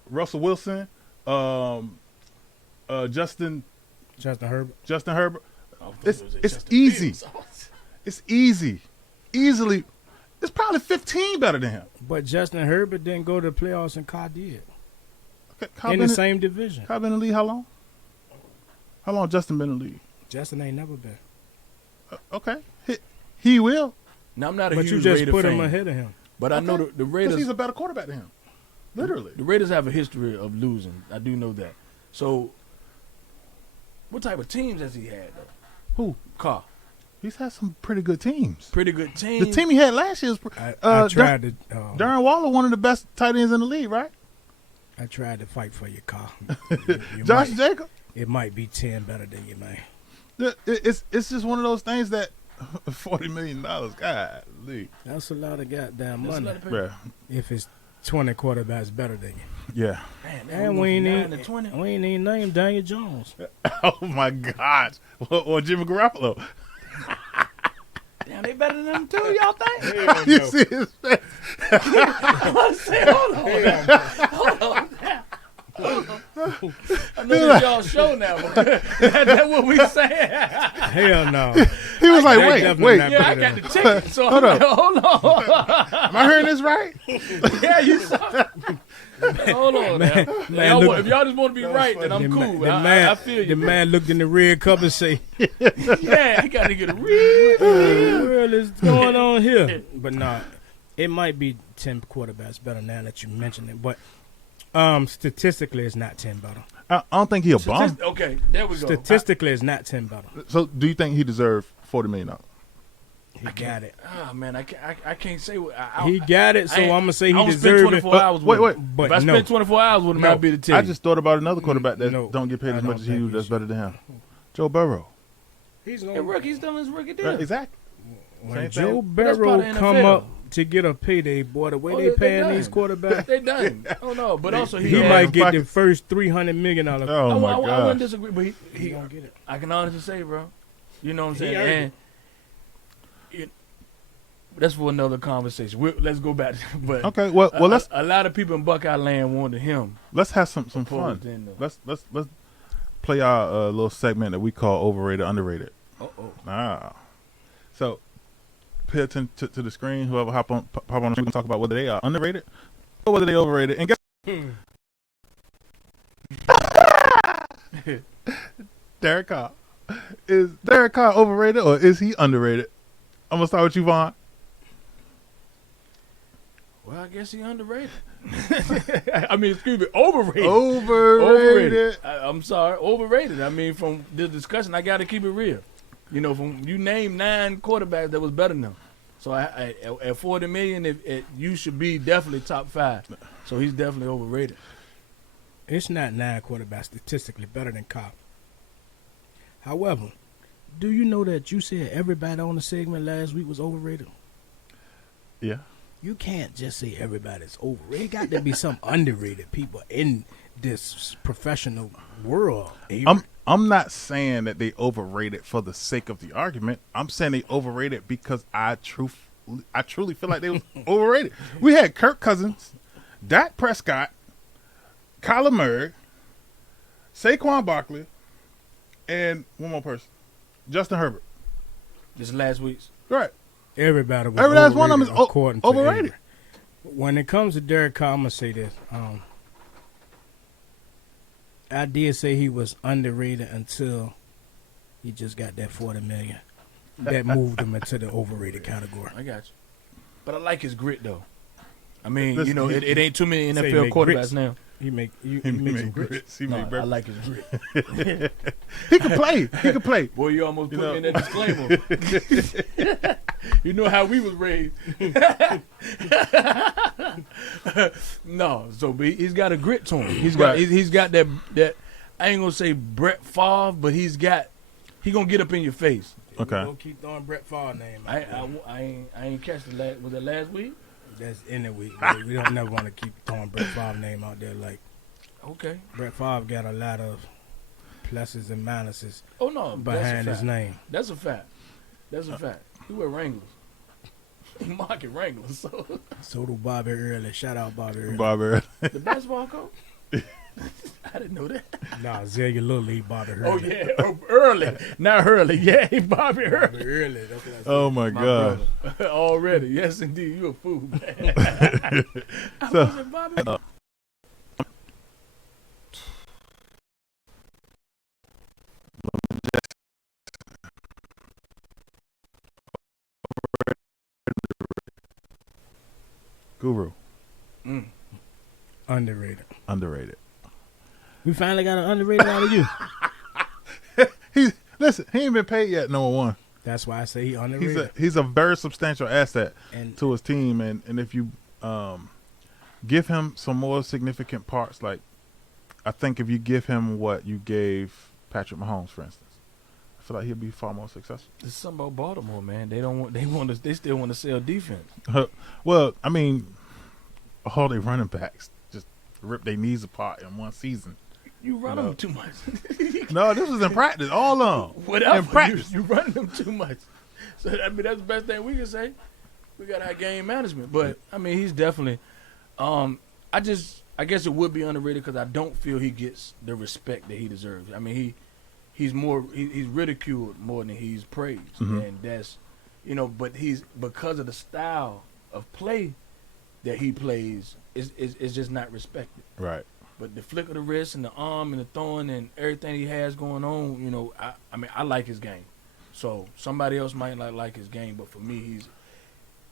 Russell Wilson, Justin Herbert. It's easy. It's easy. Easily. It's probably 15 better than him. But Justin Herbert didn't go to the playoffs and Carr did. Okay, In the same division. Carr been in the league how long? How long Justin been in the league? Justin ain't never been. Okay. He will. Now I'm not a But huge you just Raider put fan, him ahead of him. but I know the Because Raiders. he's a better quarterback than him. Literally. The Raiders have a history of losing. I do know that. So, what type of teams has he had though? Who? Carr. He's had some pretty good teams. Pretty good team. The team he had last year was I tried to. Darren Waller, one of the best tight ends in the league, right? I tried to fight for your car. Josh Jacobs. It might be 10 better than you, man. It's just one of those things that $40 million, golly. That's a lot of goddamn That's a money. lot of people. Yeah. If it's 20 quarterbacks better than you. Yeah. Man, And we ain't 9 to 20. even named Daniel Jones. Oh my God. Or Jimmy Garoppolo. Damn, they better than them too, y'all think? You see his face? Hold on. I know this y'all show now. That's what we saying. Hell no. He was like, wait. Yeah, I got the ticket. So Hold hold up. on. Am I hearing this right? Yeah, you saw. Hold on, man. Man, look- If y'all just want to be right, then I'm cool. I feel you. The man looked in the red cup and say, Yeah, I got to get a read. what the world is going on here? But nah, it might be 10 quarterbacks better now that you mentioned it. But statistically, it's not 10 better. I don't think he a bum. Okay, there we go. Statistically, it's not 10 better. So do you think he deserved $40 million? He got it. Oh, man, I can't say what. He got it, so I'm going to say he spend deserved 24 it. hours with Wait. him. But If I no. spent 24 hours with him, No. I'd be the team. I just thought about another quarterback that No, don't get paid I as much don't as he think do he that's should. better than him. Joe Burrow. He's And rookie's still his rookie deal. Right, exactly. When Same Joe thing. That's Burrow part of come NFL. up to get a payday, boy, the way Oh, they they paying done. these quarterbacks, They done. Oh, no. But also, he Yeah, might get fuck the it. first $300 million. Oh my I wouldn't God. disagree, but He he gonna get it. I can honestly say, bro. You know what I'm He saying? earned And that's for another conversation. Let's go back. But Okay, well let's a lot of people in Buckeye land wanted him. have some Opposed fun. to him, though. Let's play our little segment that we call overrated, underrated. So pay attention to the screen. Whoever pop on the screen, talk about whether they are underrated or whether they overrated. And guess Derek Carr. Is Derek Carr overrated or is he underrated? I'm gonna start with you, Vaughn. Well, I guess he underrated. I mean, excuse me, overrated. Overrated. I'm sorry, overrated. I mean, from this discussion, I got to keep it real. You know, from you named 9 quarterbacks that was better than him. So at $40 million, you should be definitely top 5. So he's definitely overrated. It's not 9 quarterbacks statistically better than Carr. However, do you know that you said everybody on the segment last week was overrated? Yeah. You can't just say everybody's overrated. It got to be some underrated people in this professional world. I'm not saying that they overrated for the sake of the argument. I'm saying they overrated because I truly feel like they was overrated. We had Kirk Cousins, Dak Prescott, Kyler Murray, Saquon Barkley, and one more person, Justin Herbert. This last week's. Right. Everybody was Every last one of them is according to overrated. everybody. When it comes to Derek Carr, I'm going to say this. I did say he was underrated until he just got that $40 million. That moved him into the overrated category. I got you. But I like his grit, though. I mean, Listen, you know, it ain't too many Say he NFL make quarterbacks grits. now. He makes He some grits. He No, made I breakfast. like his grit. He can play. He can play. Boy, you almost put know. me in that disclaimer. You know how we was raised. No, so but he's got a grit to him. He's got Right. he's got that I ain't gonna say Brett Favre, but he gonna get up in your face. Okay. Don't keep throwing Brett Favre name out there. I ain't catch the last. Was it last week? That's in the week. We don't never want to keep throwing Brett Favre name out there. Like, Okay. Brett Favre got a lot of pluses and minuses Oh no, behind that's a his fact. name. That's a fact. That's a fact. He wear Wranglers. Market Wrangler. So do Bobby Early. Shout out Bobby Early. Bobby Early. The basketball coach? I didn't know that. Nah, Zelia Little League Bobby Early. Oh, yeah. Early. Not Hurley. Yeah, Bobby Early. Bobby Early. That's what I said. Oh, my God. Already. Yes, indeed. You a fool, man. I wasn't Bobby. Guru. Underrated. We finally got an underrated out of you. Listen, he ain't been paid yet, number one. That's why I say he underrated. He's a very substantial asset to his team, and if you give him some more significant parts, like I think if you give him what you gave Patrick Mahomes, for instance, I feel like he'll be far more successful. It's something about Baltimore, man. They still want to sell defense. Well, I mean, all their running backs just rip their knees apart in one season. You run them too much. No, this was in practice. All of them. Whatever. In practice. You run them too much. So, I mean, that's the best thing we can say. We got our game management. But, I mean, he's definitely I guess it would be underrated because I don't feel he gets the respect that he deserves. I mean, he's ridiculed more than he's praised. Mm-hmm. And that's, but he's because of the style of play that he plays is just not respected. Right. But the flick of the wrist and the arm and the throwing and everything he has going on, I mean, I like his game. So somebody else might not like his game, but for me,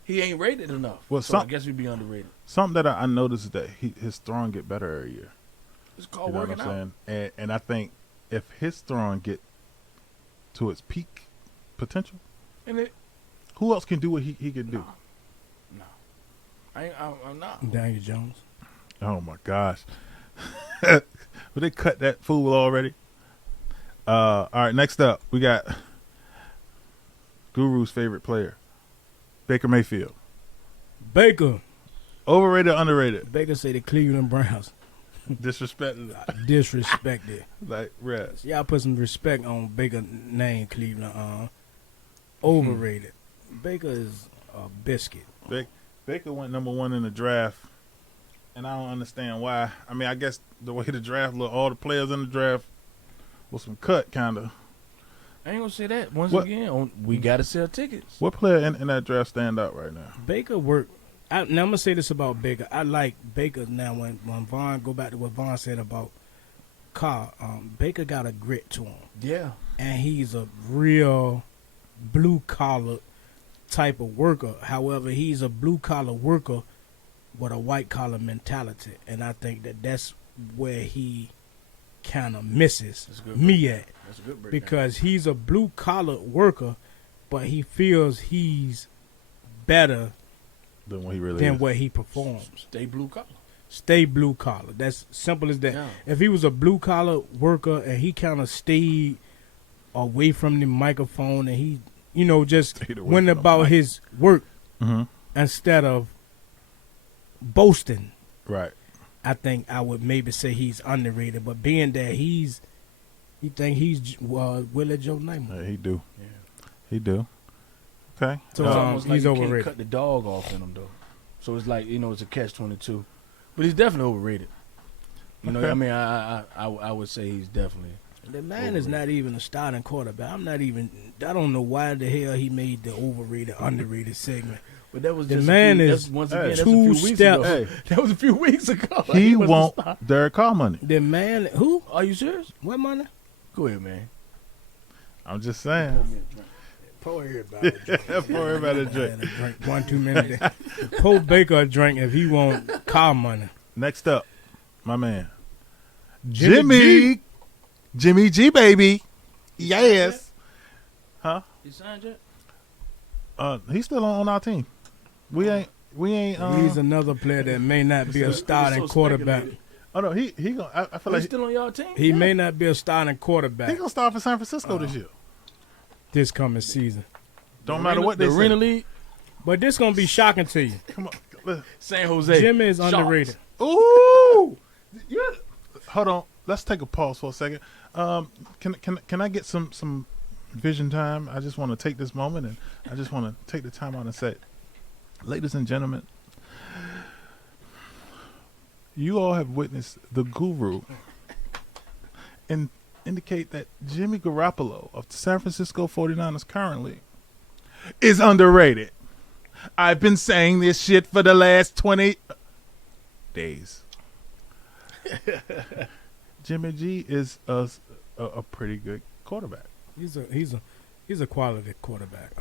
he ain't rated enough. Well, so I guess he'd be underrated. Something that I noticed is that his throwing get better every year. It's called working out. And I think if his throwing get to its peak potential, who else can do what he can do? No. I'm not. Daniel Jones. Oh, my gosh. But they cut that fool already. All right, next up, we got Guru's favorite player, Baker Mayfield. Baker. Overrated, underrated? Baker say the Cleveland Browns. Disrespected. Disrespected. Like, rest. Y'all put some respect on Baker name, Cleveland. Overrated. Baker is a biscuit. Baker went number one in the draft. And I don't understand why. I mean, I guess the way the draft looked, all the players in the draft was some cut, kind of. I ain't going to say that. Once again, we got to sell tickets. What player in that draft stand out right now? Baker worked. Now, I'm going to say this about Baker. I like Baker now when Vaughn, go back to what Vaughn said about Carr. Baker got a grit to him. Yeah. And he's a real blue-collar type of worker. However, he's a blue-collar worker with a white-collar mentality, and I think that's where he kind of misses me at. That's a good breakdown. Because he's a blue-collar worker, but he feels he's better than what he performs. Stay blue-collar. Stay blue-collar. That's simple as that. Yeah. If he was a blue-collar worker and he kind of stayed away from the microphone and he, just went about his work instead of boasting, right? I think I would maybe say he's underrated, but being that he think he's Willie Joe Namath. Yeah, he do. Okay, so it's almost like he's overrated. Can't cut the dog off in him though, so it's like it's a catch-22. But he's definitely overrated. I mean, I would say he's definitely. The man is not even a starting quarterback. I don't know why the hell he made the overrated underrated segment. But that was the just man is two steps. That was a few weeks ago. He won't Derek Carr money. The man, who? Are you serious? What money? Go ahead, man. I'm just saying. Pour everybody a drink. Pour everybody a drink. 1-2 minutes. Pour Baker a drink if he want Carr money. Next up, my man, Jimmy G, baby. Yes. Huh? He signed yet? He's still on our team. We ain't. He's another player that may not be a starting quarterback. Oh no, he gonna. I feel like he's still on y'all team. He may not be a starting quarterback. He gonna start for San Francisco this year. This coming season. Don't matter what they say. The Arena League. But this gonna be shocking to you. Come on, San Jose. Jimmy is underrated. Ooh. Hold on. Let's take a pause for a second. Can I get some vision time? I just want to take this moment and I just want to take the time out and say, ladies and gentlemen, you all have witnessed the guru and indicate that Jimmy Garoppolo of the San Francisco 49ers currently is underrated. I've been saying this shit for the last 20 days. Jimmy G is a pretty good quarterback. He's a quality quarterback.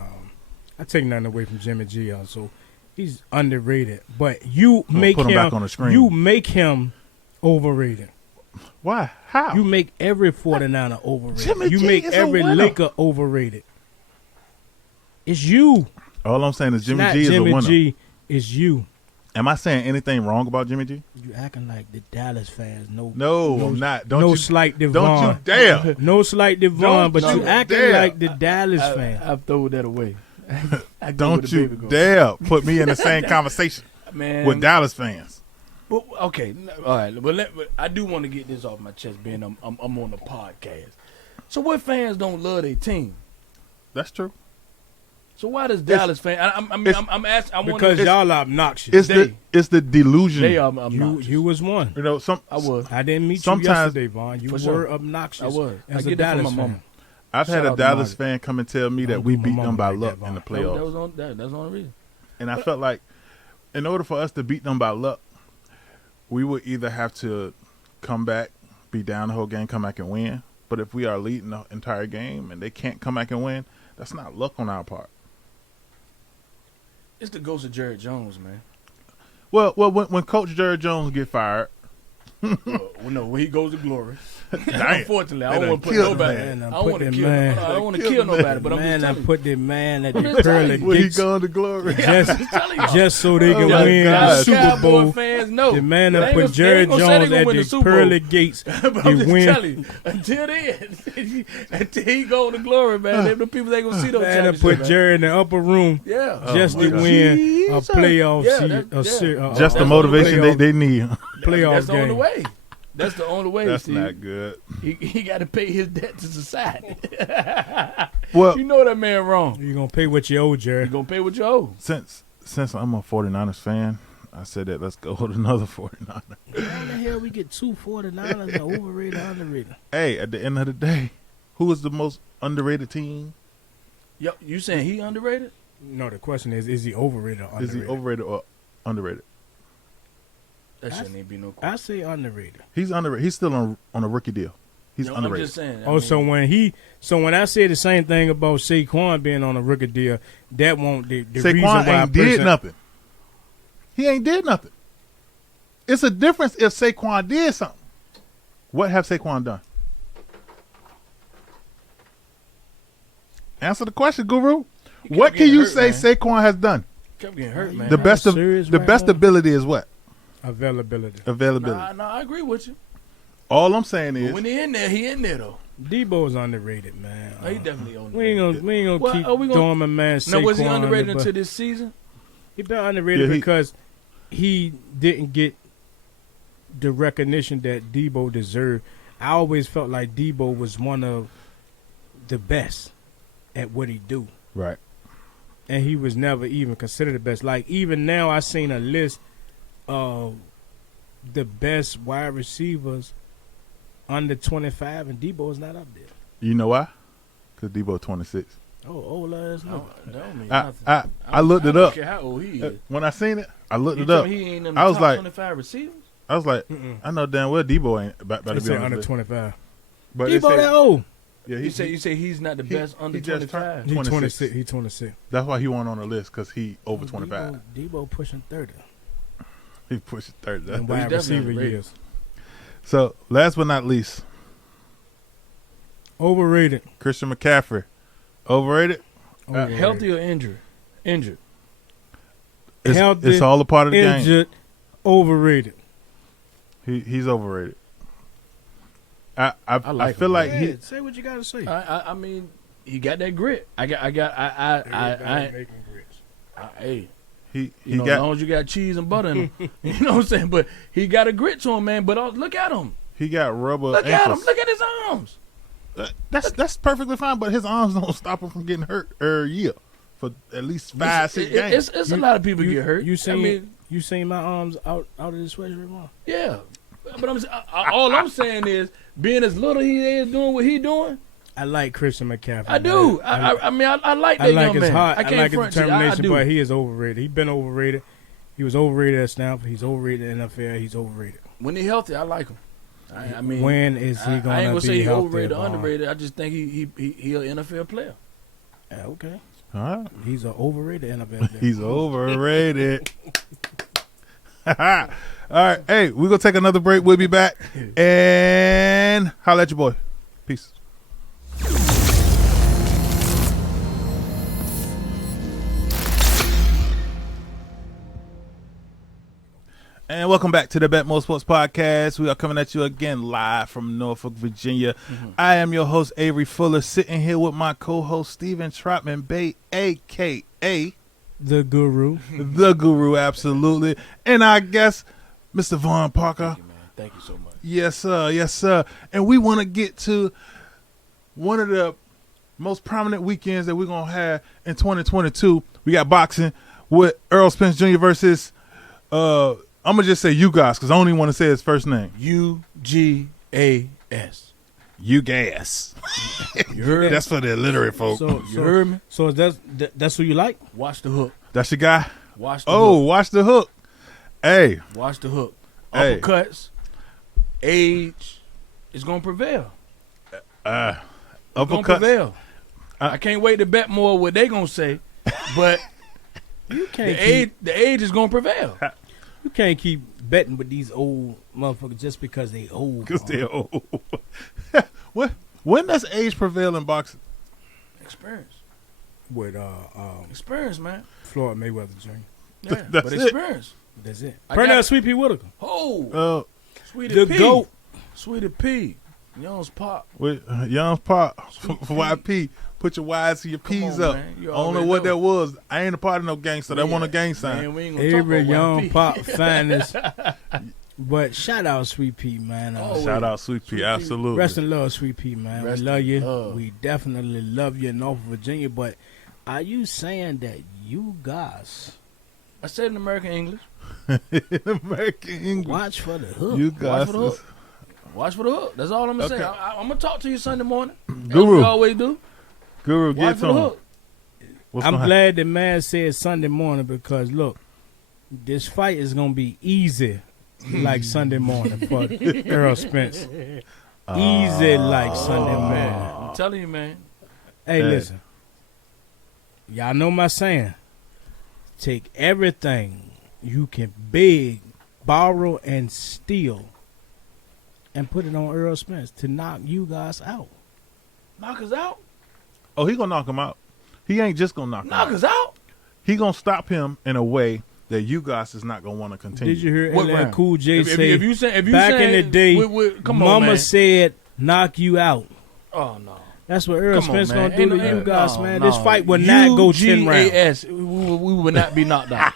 I take nothing away from Jimmy G. Also, he's underrated, but you make put him him back on the screen. You make him overrated. Why? How? You make every 49er overrated. Jimmy You G make is a every winner. Laker overrated. It's you. All I'm saying is Jimmy Not G is Jimmy a winner. G. It's you. Am I saying anything wrong about Jimmy G? You acting like the Dallas fans. No, I'm not. No slight to Don't Vaughn. you dare. No slight to Vaughn, but Don't you you acting dare. like the Dallas fan. I've thrown that away. I go Don't with the you baby goat. dare put me in the same conversation Man. with Dallas fans. But, okay, all right. But I do want to get this off my chest, being I'm on the podcast. So what fans don't love their team? That's true. So why does Dallas fans? I'm asking. I want Because to. y'all are obnoxious. It's the delusion. They are obnoxious. You was one. You know, I was. I didn't meet you Sometimes- yesterday, Vaughn. You For were sure. obnoxious. I was. As I a get that from Dallas my mama. fan. I've had Shout a out to Dallas Marty. fan come and tell me that Don't we do my beat them mama by like luck that, in the Vaughn. playoffs. That's the only reason. And I felt like in order for us to beat them by luck, we would either have to come back, be down the whole game, come back and win. But if we are leading the entire game and they can't come back and win, that's not luck on our part. It's the ghost of Jared Jones, man. Well, when Coach Jared Jones get fired, No, when he goes to glory. Damn. Unfortunately, I They don't want to put done killed nobody. the man. I Done don't put want to the kill. man. I don't want to Killed kill the nobody. But I'm Man, just I telling you. put the man at I'm the just telling pearly you. when he gates gone to glory, just so they can my win the God. Super Cowboy Bowl. fans know. The man They that ain't put gonna- they Jared ain't gonna say Jones they at gonna win the the Super pearly Bowl. gates. But I'm He just win. telling you, until then, until he go to glory, man, them the people ain't gonna see those Man, I championships. put man. Jared in the upper room Yeah, just my to God. win a Jesus. playoff Yeah, just the That's motivation playoff- they need. playoff That's the only game. way. That's the only way. That's Steve. not good. He got to pay his debt to society. Well, You know that man wrong. You're going to pay what you owe, You Jared. gonna pay what you owe. since I'm a 49ers fan, I said that let's go with another 49er. How the hell we get 2 49ers overrated, underrated? Hey, at the end of the day, who is the most underrated team? Yo, you saying he underrated? No, the question is he overrated or underrated? Is he overrated or underrated? That shouldn't even be no I question. say underrated. He's underrated. He's still on a rookie deal. He's I'm underrated. just saying. So when I say the same thing about Saquon being on a rookie deal, that won't the reason Saquon why ain't did nothing. He ain't did nothing. It's a difference if Saquon did something. What have Saquon done? Answer the question, Guru. He What kept can getting you hurt, say man. Saquon has done? Kept getting hurt, man. The Nah, best of serious the right best now? ability is what? Availability. Availability. Nah, I agree with you. All I'm saying But is when he in there though. Debo's underrated, man. No, he definitely on We ain't gonna Well, keep are we gonna- throwing my man Saquon. Now, was he underrated under, but until this season? he been underrated Yeah, because he didn't get the recognition that Debo deserved. I always felt like Debo was one of the best at what he do. right. And he was never even considered the best. Like, even now, I seen a list of the best wide receivers under 25, and Debo's not up there. You know why? Because Debo 26. Old ass no. That don't mean I nothing. I looked it don't up. care how old he is. When I seen it, I looked You it tell up. me he ain't in the I was top like- 25 receivers? I was like, Mm-mm. I know damn well Debo ain't about They to be say on under this list. 25. But they Debo say- that old. yeah, You say he's not the he- best under he just 25. turned- He 26. 26. He 26. That's why he won on the list because he over 25. Debo pushing 30. He pushed 30. In That's- wide definitely receiver underrated. years. So last but not least, Overrated. Christian McCaffrey, overrated. Overrated. Healthy or injured? Injured. Healthy, It's all a part of the game. Injured. Overrated. He's overrated. I like feel him, like Hey, say what you got to say. I mean, he got that grit. Hey, he you know, as got long as you got cheese and butter in him, you know what I'm saying? But he got a grit to him, man. But look at him. he got rubber Look at him. ankles. Look at his arms. That's perfectly fine, but his arms don't stop him from getting hurt every year. for at least 5-6 games. It's a lot of people get hurt. You seen my arms out of this sweatshirt, Ron? Yeah, but all I'm saying is, being as little he is doing what he doing. I like Christian McCaffrey. I do. I mean, I like that young man. I like his determination, but he is overrated. He's been overrated. He was overrated at Stanford. He's overrated in the NFL. He's overrated. When he's healthy, I like him. I mean, when is he going to be healthy? I ain't gonna say he's overrated or underrated. I just think he's an NFL player. Okay. All right. He's an overrated NFL player. He's overrated. All right. Hey, we're going to take another break. We'll be back. And holla at your boy. Peace. And welcome back to the BetMoorSports Podcast. We are coming at you again live from Norfolk, Virginia. Mm-hmm. I am your host, Avery Fuller, sitting here with my co-host, Steven Trotman Bay, a.k.a. The Guru. The Guru, absolutely. And I guess Mr. Vaughn Parker. Thank you, man. Thank you so much. Yes, sir. Yes, sir. And we want to get to one of the most prominent weekends that we're going to have in 2022. We got boxing with Errol Spence Jr. versus I'm going to just say Ugas because I don't even want to say his first name. U-G-A-S. Ugas. You heard me? That's for the illiterate folk. You heard me? So that's who you like? Watch the hook. That's your guy? Watch the hook. Watch the hook. Hey. Watch the hook. Hey. Uppercuts. Age is going to prevail. Uppercuts. Going to prevail. I can't wait to bet more what they going to say, but you can't the age is going to prevail. You can't keep betting with these old motherfuckers just because they old. Because they're old. When does age prevail in boxing? Experience. With experience, man. Floyd Mayweather Jr. Yeah, That's but it. Experience. That's it. Turn out Sweet Pea Whitaker. Oh, Sweetie the P. GOAT. Sweetie P. Young's Pop. With Young's Pop for YP. Put your Y's and your P's up. Man. I don't know what that was. I ain't a part of no gangster. That want a gang sign. Man, we ain't gonna talk Every about Young YP. Pop finest. But shout out Sweet Pea, man. Shout out Sweet Pea, absolutely. Rest in love, Sweet Pea, man. Rest we love you. love. We definitely love you in Norfolk, Virginia. But are you saying that you guys I said in American English. In American English. watch for the hook? You guys. Watch for the hook. Watch for the hook. That's all I'm going to say. I'm going to talk to you Sunday morning. Guru. We always do. Guru, Watch get for to the him. hook. I'm glad the man said Sunday morning because, look, this fight is going to be easy like Sunday morning for Errol Spence. Easy like Sunday morning. I'm telling you, man. Hey, listen. Y'all know my saying. Take everything you can beg, borrow, and steal and put it on Errol Spence to knock you guys out. Knock us out? Oh, he going to knock him out. He ain't just going to knock him out. Knock us out? He going to stop him in a way that you guys is not going to want to continue. Did you hear What LL round? Cool J say, if you say back in the day, come on, Mama man. said, knock you out. Oh, no. That's what Errol Come on, Spence man. going to do to Ain't you guys, no, man. no. This fight will not go 10 rounds. UGAS. We would not be knocked out.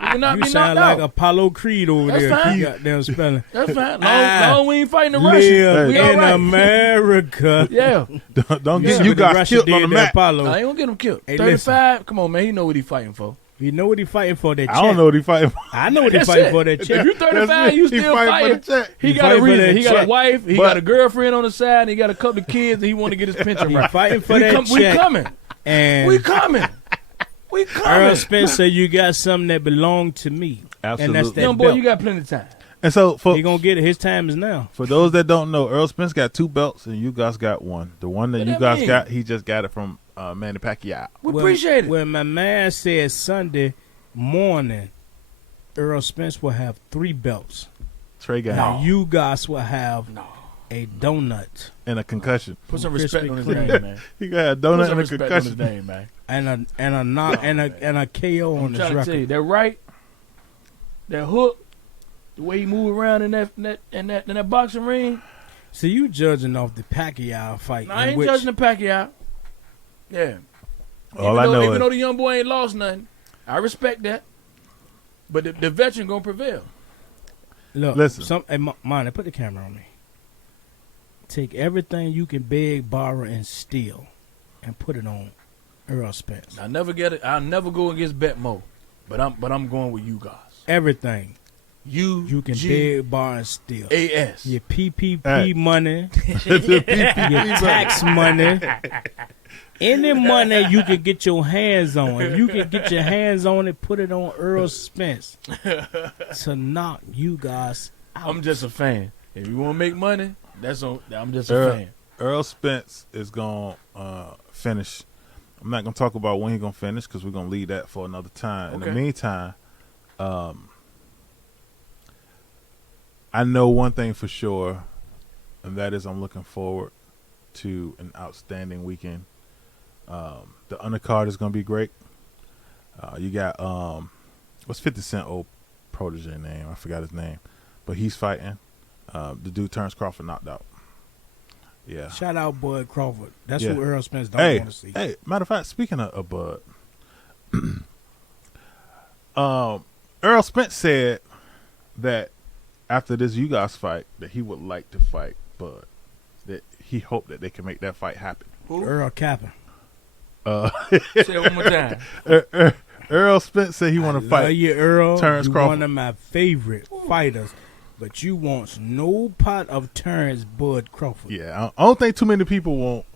We would not You be sound knocked like out. Apollo Creed over That's there. fine. He got them spelling. That's fine. Ah, No, we ain't fighting the Live Russians. We all in right. America. Yeah. Don't Yeah. get you But the guys Russia killed did on the to map. Apollo. I ain't gonna get him killed. Hey, 35. Come on, man. He know what he fighting for. You know what he fighting for, that check. I don't know what he fighting for. I know what he That's fighting it. for, that If check. you 35, That's you it. He still fighting fighting. for the check. He He got a fighting for reason. that He got check. a wife. He But- got a girlfriend on the side. And he got a couple of kids. And he want to get his pension He right. fighting for We that we check. coming. And We coming. We Earl coming. Spence said, you got something that belonged to me. Absolutely. And that's that Young boy, belt. you got plenty of time. And so for He going to get it. His time is now. for those that don't know, Earl Spence got 2 belts and you guys got 1. The one that What you that guys mean? got, he just got it from Manny Pacquiao. We appreciate it. When my man said Sunday morning, Earl Spence will have 3 belts. Trey got Now it. you guys will have No. a donut And a concussion. Put some Krispy respect on his Kreme. name, man. He got a Put donut some and a respect on his concussion. name, man. and a KO I'm on his trying to tell you, record. that right, that hook, the way he move around in that boxing ring. See, you judging off the Pacquiao fight. No, I in ain't which- judging the Pacquiao. Yeah. All I know even is though the young boy ain't lost nothing, I respect that. But the veteran gonna prevail. Look, Listen. hey, Monty, put the camera on me. Take everything you can beg, borrow, and steal, and put it on Earl Spence. I never get it. I'll never go against BetMo, but I'm going with you guys. Everything. You can beg, bar, and steal. AS. Your PPP money. The PPP your tax money. Any money you can get your hands on. If you can get your hands on it, put it on Earl Spence to knock you guys out. I'm just a fan. If you want to make money, I'm just a fan. Earl Spence is going to finish. I'm not going to talk about when he's going to finish because we're going to leave that for another time. Okay. In the meantime, I know one thing for sure, and that is I'm looking forward to an outstanding weekend. The undercard is going to be great. You got, what's 50 Cent old protege name? I forgot his name. But he's fighting. The dude Terrence Crawford knocked out. Yeah. Shout out Bud Crawford. That's Yeah. who Earl Spence don't want to see. Hey, matter of fact, speaking of Bud, Earl Spence said that after this you guys fight, that he would like to fight Bud. That he hoped that they can make that fight happen. Who? Earl Capper. Say it one more time. Earl Spence said he want to fight you, Earl. Terrence You Crawford. one of my favorite fighters, but you want no part of Terrence Bud Crawford. Yeah, I don't think too many people want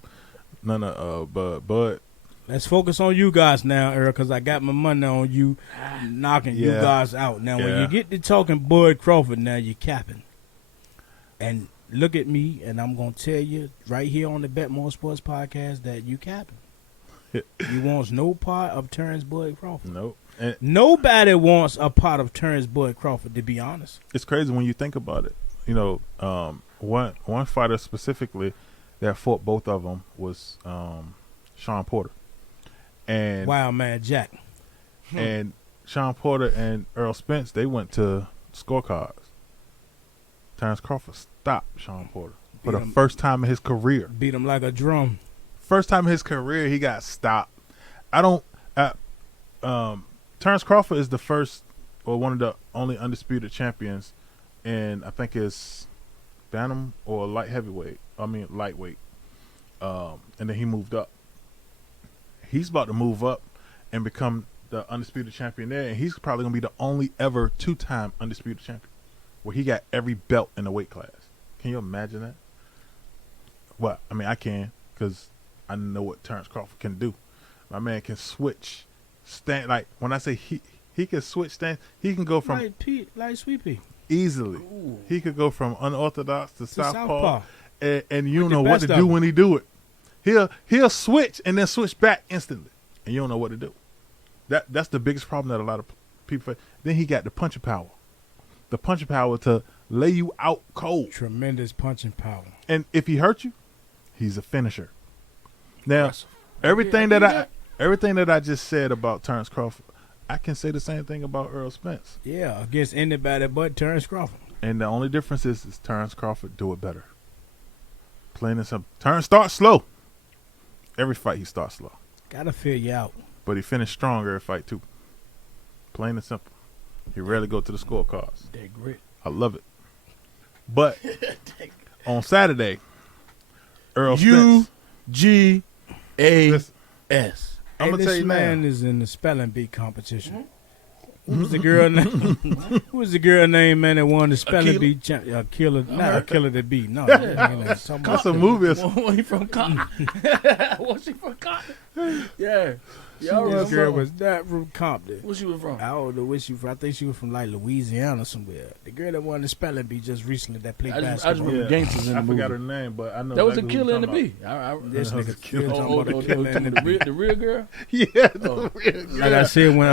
none of Bud. Let's focus on you guys now, Earl, because I got my money on you knocking you Yeah. guys out. Now, when Yeah. you get to talking Bud Crawford, now you're capping. And look at me, and I'm going to tell you right here on the BetMoorSports Podcast that you capping. You want no part of Terrence Bud Crawford. Nope. And Nobody wants a part of Terrence Bud Crawford, to be honest. it's crazy when you think about it. You know, one fighter specifically that fought both of them was Sean Porter. And Wild Man Jack. And Sean Porter and Earl Spence, they went to scorecards. Terrence Crawford stopped Sean Porter for the first time in his career. Beat him like a drum. First time in his career, he got stopped. Terrence Crawford is the first or one of the only undisputed champions in, I think it's Bantam or lightweight. And then he moved up. He's about to move up and become the undisputed champion there, and he's probably going to be the only ever 2-time undisputed champion where he got every belt in the weight class. Can you imagine that? Well, I mean, I can because I know what Terrence Crawford can do. My man can switch stand. Like when I say he can switch stand, he can go from like Sweet Pea. easily. Ooh. He could go from unorthodox to southpaw, Southpaw. and you don't With know the what best to of do them. when he do it. He'll switch and then switch back instantly, and you don't know what to do. That's the biggest problem that a lot of people face. Then he got the punching power to lay you out cold. Tremendous punching power. And if he hurt you, he's a finisher. Now, Impressive. everything Yeah, that I just said about Terrence Crawford, I can say the same thing about Earl Spence. Yeah, against anybody but Terrence Crawford. And the only difference is Terrence Crawford do it better. Plain and simple. Terrence starts slow. Every fight he starts slow. Gotta feel you out. But he finished stronger every fight too. Plain and simple. He rarely go to the scorecards. That grit. I love it. But on Saturday, Earl Spence. UGAS. I'm gonna Hey, tell this you man now. is in the spelling bee competition. Who was the girl name? Who was the girl name, man, that won the spelling bee? Killer, not Killer the Bee. No, That's a movie. Was he from Cotton? Was she from Cotton? Yeah. This girl was not from Compton. Where she was from? I don't know where she was from. I think she was from like Louisiana somewhere. The girl that won the spelling bee just recently that played I just basketball. remember gangsters in the I movie. forgot her name, but I know That was a exactly killer in who the you're bee. This That was nigga a killer. still talking about a killer in the bee. The real girl? Yeah, Oh. Like I said when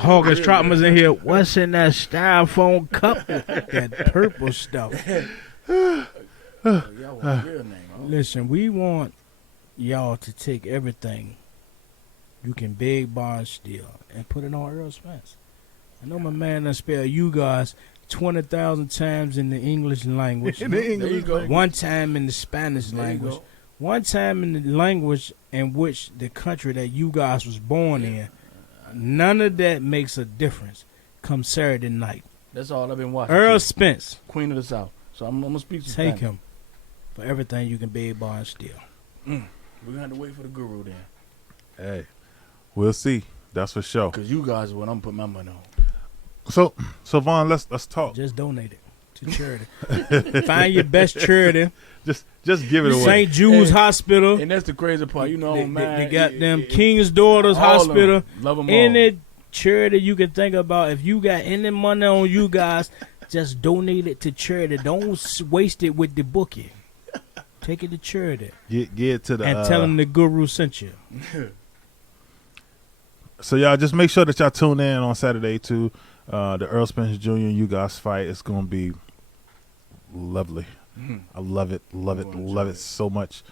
Hawkins Trotman was in here, what's in that styrofoam cup? That purple stuff. Y'all want a real name, huh? Listen, we want y'all to take everything you can beg, borrow, steal, and put it on Earl Spence. I know my man done spelled you guys 20,000 times in the English language. In the There you English go. language. One time in the Spanish There you language. go. One time in the language in which the country that you guys was born in. None of that makes a difference come Saturday night. That's all I've been watching. Earl Spence, Queen of the South. So I'm going to speak to take Spanish. him for everything you can beg, borrow, and steal. We're going to have to wait for the guru then. Hey, we'll see. That's for sure. Because you guys are what I'm putting my money on. So Vaughn, let's talk. Just donate it to charity. Find your best charity. Just give it away. St. Jude's Hospital. And that's the crazy part. You know, man. They got them King's Daughters Hospital. Love them all. Any charity you can think about. If you got any money on you guys, just donate it to charity. Don't waste it with the bookie. Take it to charity. Get it to the and tell them the guru sent you. So y'all just make sure that y'all tune in on Saturday to the Earl Spence Jr. and you guys fight. It's gonna be lovely. I love it so much.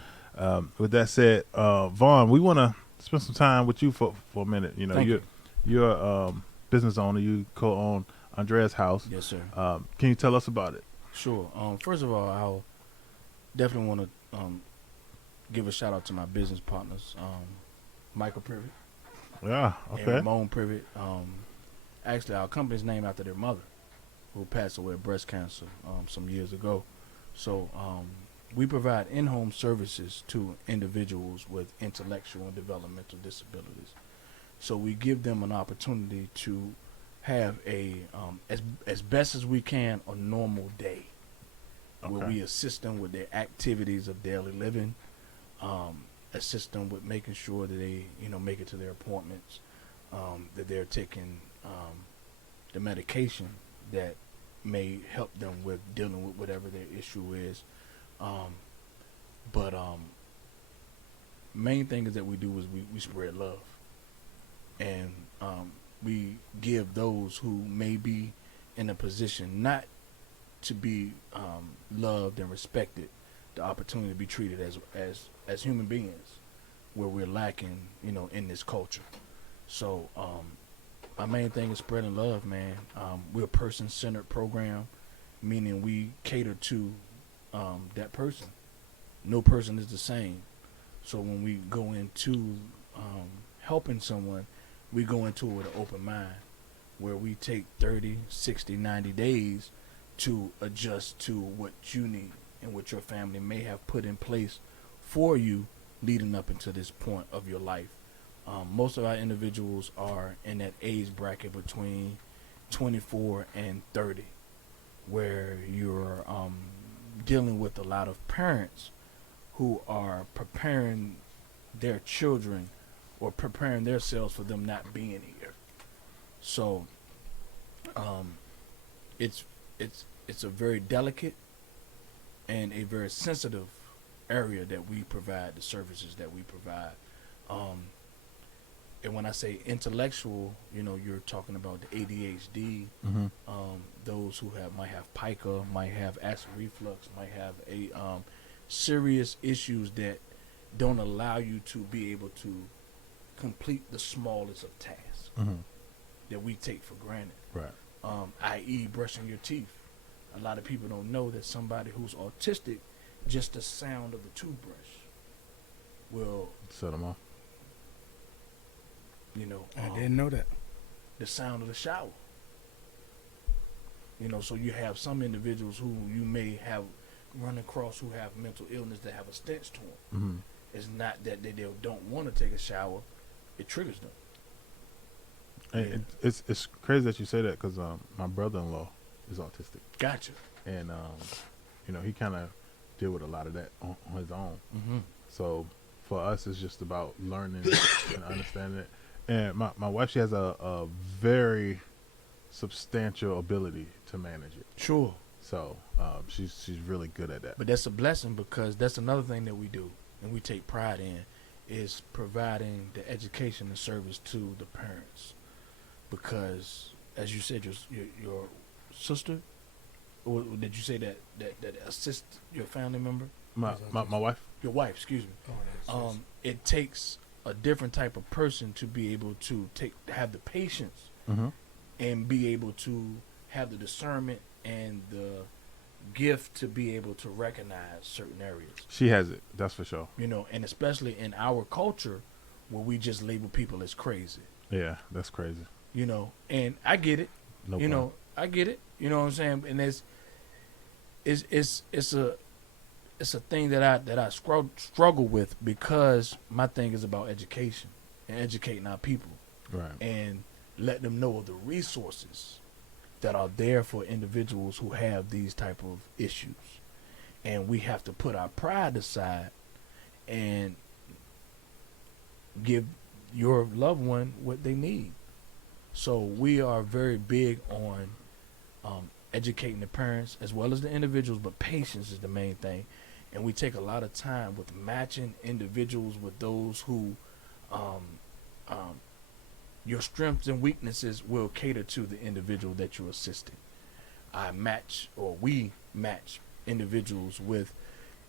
With that said, Vaughn, we want to spend some time with you for a minute. You know, you're a business owner. You co-own Andrea's house. Yes, sir. Can you tell us about it? Sure. First of all, I'll definitely want to give a shout out to my business partners, Michael Privet. Yeah. Okay. And Ramon Privet. Actually, our company's named after their mother, who passed away of breast cancer some years ago. So we provide in-home services to individuals with intellectual and developmental disabilities. So we give them an opportunity to have a as best as we can a normal day, where we assist them with their activities of daily living, assist them with making sure that they make it to their appointments, that they're taking the medication that may help them with dealing with whatever their issue is. But main thing is that we do is we spread love, and we give those who may be in a position not to be loved and respected the opportunity to be treated as human beings, where we're lacking in this culture. So my main thing is spreading love, man. We're a person-centered program, meaning we cater to that person. No person is the same. So when we go into helping someone, we go into it with an open mind, where we take 30, 60, 90 days to adjust to what you need and what your family may have put in place for you leading up into this point of your life. Most of our individuals are in that age bracket between 24 and 30, where you're dealing with a lot of parents who are preparing their children or preparing themselves for them not being here. So it's a very delicate and a very sensitive area that we provide, the services that we provide. And when I say intellectual, you're talking about the ADHD, those who might have pica, might have acid reflux, might have a serious issues that don't allow you to be able to complete the smallest of tasks that we take for granted. Right. I.e. brushing your teeth. A lot of people don't know that somebody who's autistic, just the sound of the toothbrush will set them off. I didn't know that. The sound of the shower. So you have some individuals who you may have run across who have mental illness that have a stench to them. It's not that they don't want to take a shower; it triggers them. And it's crazy that you say that, because my brother-in-law is autistic. Gotcha. And he kind of deal with a lot of that on his own. So for us, it's just about learning and understanding it. And my wife, she has a very substantial ability to manage it. Sure. So she's really good at that. But that's a blessing, because that's another thing that we do and we take pride in, is providing the education and service to the parents. Because, as you said, your sister, or did you say that assist your family member? My wife? Your wife, excuse me. It takes a different type of person to be able to have the patience and be able to have the discernment and the gift to be able to recognize certain areas. She has it, that's for sure. And especially in our culture, where we just label people as crazy. Yeah, that's crazy. And I get it. No I get it. You know what I'm saying? And it's a thing that I struggle with, because my thing is about education. and educating our people, Right. and let them know of the resources that are there for individuals who have these type of issues. And we have to put our pride aside and give your loved one what they need. So we are very big on educating the parents as well as the individuals, but patience is the main thing. And we take a lot of time with matching individuals with those who your strengths and weaknesses will cater to the individual that you're assisting. We match individuals with,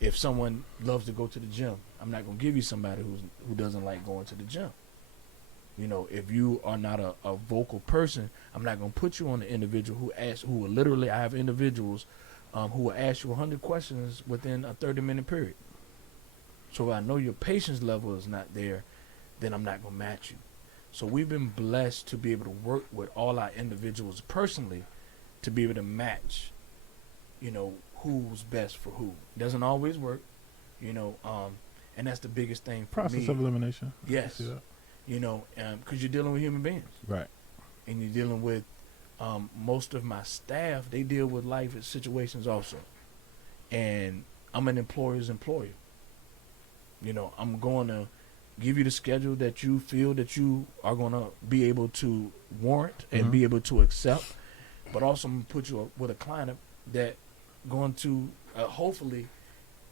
if someone loves to go to the gym, I'm not going to give you somebody who doesn't like going to the gym. You know, if you are not a vocal person, I'm not going to put you on the individual who will literally, I have individuals who will ask you 100 questions within a 30-minute period. So if I know your patience level is not there, then I'm not going to match you. So we've been blessed to be able to work with all our individuals personally to be able to match, you know, who's best for who. It doesn't always work, you know, and that's the biggest thing for Process me. of elimination. Yes. You know, because you're dealing with human beings. Right. And you're dealing with most of my staff, they deal with life situations also. And I'm an employer's employer. You know, I'm going to give you the schedule that you feel that you are going to be able to warrant and be able to accept. But also I'm going to put you with a client that going to hopefully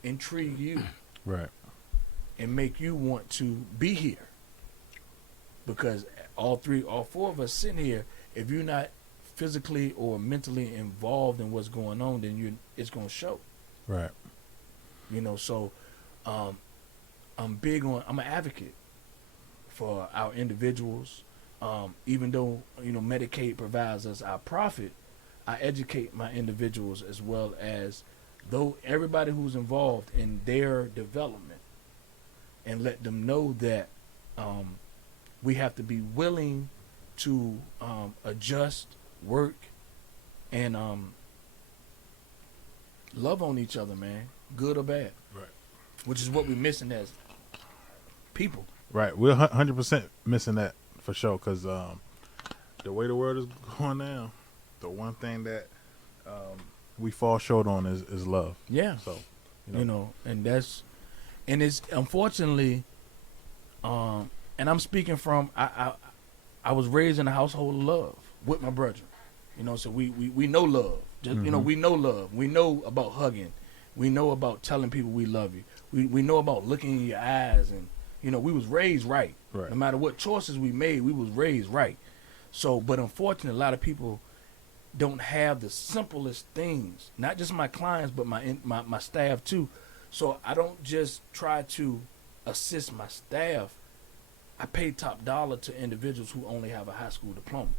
intrigue you. Right. And make you want to be here. Because all four of us sitting here, if you're not physically or mentally involved in what's going on, then it's going to show. Right. You know, so I'm an advocate for our individuals. Even though, you know, Medicaid provides us our profit, I educate my individuals as well as everybody who's involved in their development, and let them know that we have to be willing to adjust, work, and love on each other, man, good or bad. Right. Which is what we're missing as people. Right. We're 100% missing that for sure, because the way the world is going now, the one thing that we fall short on is love. Yeah. So, you know, and it's unfortunately, and I'm speaking from, I was raised in a household of love with my brother. You know, so we know love. Just, you know, we know love. We know about hugging. We know about telling people we love you. We know about looking in your eyes, and, you know, we was raised right. Right. No matter what choices we made, we was raised right. So, but unfortunately, a lot of people don't have the simplest things. Not just my clients, but my staff too. So I don't just try to assist my staff. I pay top dollar to individuals who only have a high school diploma.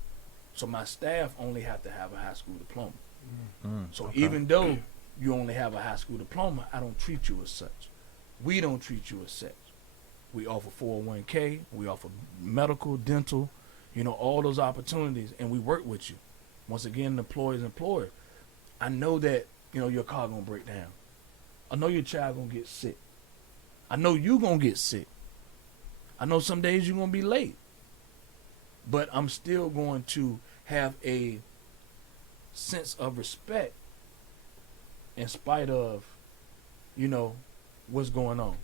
So my staff only have to have a high school diploma. So okay. even though you only have a high school diploma, I don't treat you as such. We don't treat you as such. We offer 401k, we offer medical, dental, you know, all those opportunities, and we work with you. Once again, employer's employer. I know that, you know, your car gonna break down. I know your child gonna get sick. I know you gonna get sick. I know some days you're gonna be late. But I'm still going to have a sense of respect in spite of, you know, what's going on.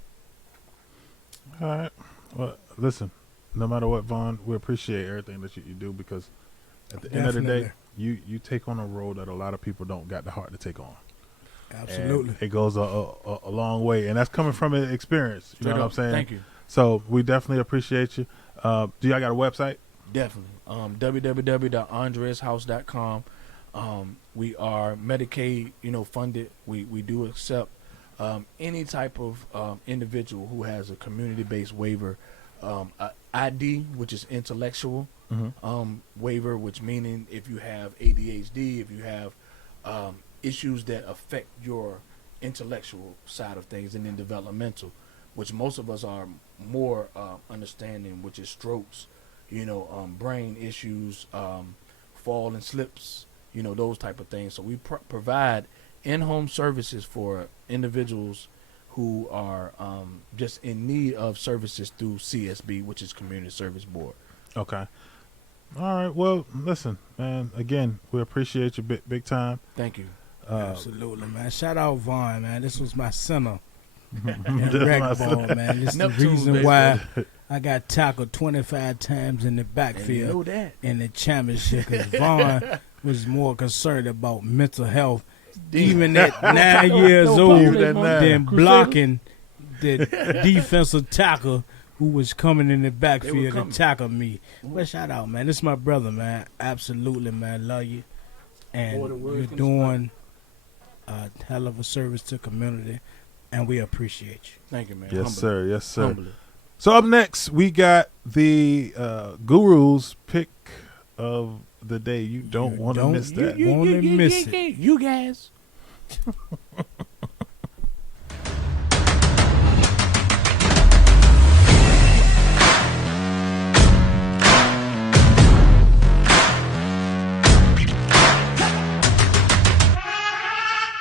All right. Well, listen, no matter what, Vaughn, we appreciate everything that you do, because at the end of the day, you take on a role that a lot of people don't got the heart to take on. Absolutely. And it goes a long way, and that's coming from an experience. You know what I'm saying? Thank you. So we definitely appreciate you. Do y'all got a website? Definitely. www.andreshouse.com. We are Medicaid, you know, funded. We do accept any type of individual who has a community-based waiver, ID, which is intellectual waiver, which meaning if you have ADHD, if you have issues that affect your intellectual side of things, and then developmental, which most of us are more understanding, which is strokes, you know, brain issues, fall and slips, you know, those type of things. So we provide in-home services for individuals who are just in need of services through CSB, which is Community Service Board. Okay. All right. Well, listen, man. Again, we appreciate you big time. Thank you. Absolutely, man. Shout out Vaughn, man. This was my center. That's Rec my ball, man. This is the Neptune, reason baby. why I got tackled 25 times in the And you backfield know that. in the championship because Vaughn was more concerned about mental health, even at 9 years old, than blocking the defensive tackle who was coming in the backfield to tackle me. But shout out, man. This is my brother, man. Absolutely, man. Love you. And you're doing a hell of a service to the community, and we appreciate you. Thank you, man. Yes, Humbly. sir. Yes, sir. Humbly. So up next, we got the Guru's pick of the day. You don't want to miss that. Won't miss it. You guys.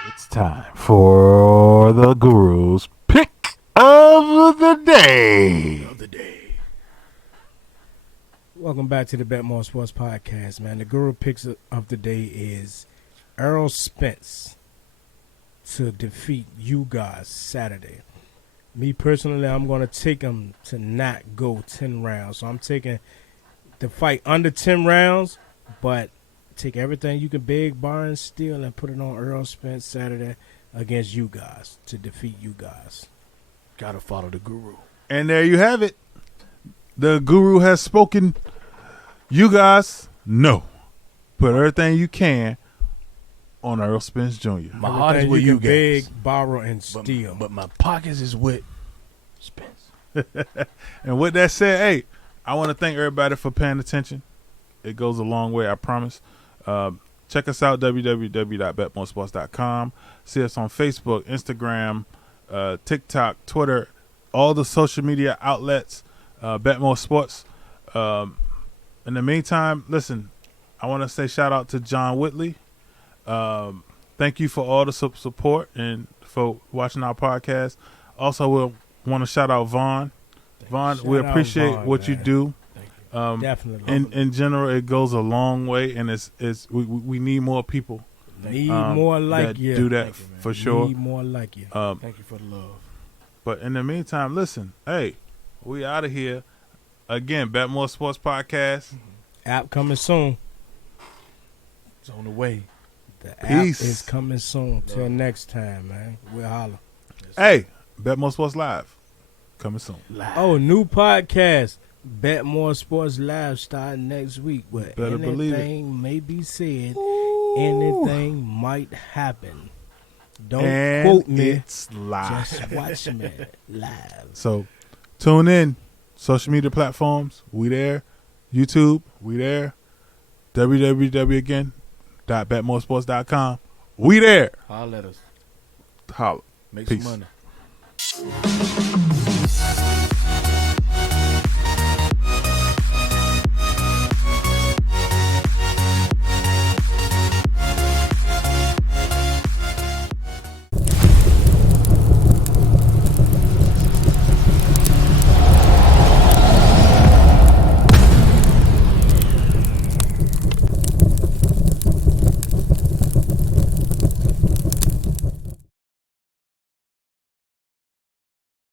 It's time for the Guru's pick of the day. Welcome back to the BetMoorSports Podcast, man. The Guru picks of the day is Errol Spence to defeat you guys Saturday. Me personally, I'm going to take him to not go 10 rounds. So I'm taking the fight under 10 rounds, but take everything you can beg, bar, and steal and put it on Errol Spence Saturday against you guys to defeat you guys. Gotta follow the Guru. And there you have it. The Guru has spoken. You guys know. Put everything you can on Earl Spence Jr. My heart is with you you can guys. beg, borrow, and steal. But my pockets is with Spence. And with that said, hey, I want to thank everybody for paying attention. It goes a long way, I promise. Check us out, www.betmoorsports.com. See us on Facebook, Instagram, TikTok, Twitter, all the social media outlets, BetMoorSports. In the meantime, listen, I want to say shout out to John Whitley. Thank you for all the support and for watching our podcast. Also, we'll want to shout out Vaughn. Vaughn, we appreciate what you do. Definitely. In general, it goes a long way, and we need more people. Need more like that you. do that for sure. Need more like you. Thank you for the love. But in the meantime, listen, hey, we out of here. Again, BetMoorSports Podcast. App coming soon. It's on the way. The Peace. app is coming soon. Till next time, man. We'll holler. Hey, BetMoorSports Live. Coming soon. Live. Oh, new podcast. Bet More Sports Live starting next week. But Better believe it. anything may be said. Anything might happen. Don't And quote me. it's live. Just watch me live. So tune in. Social media platforms, we there. YouTube, we there. www.betmoorsports.com. We there. Holler at us. Holla. Make Peace. some money.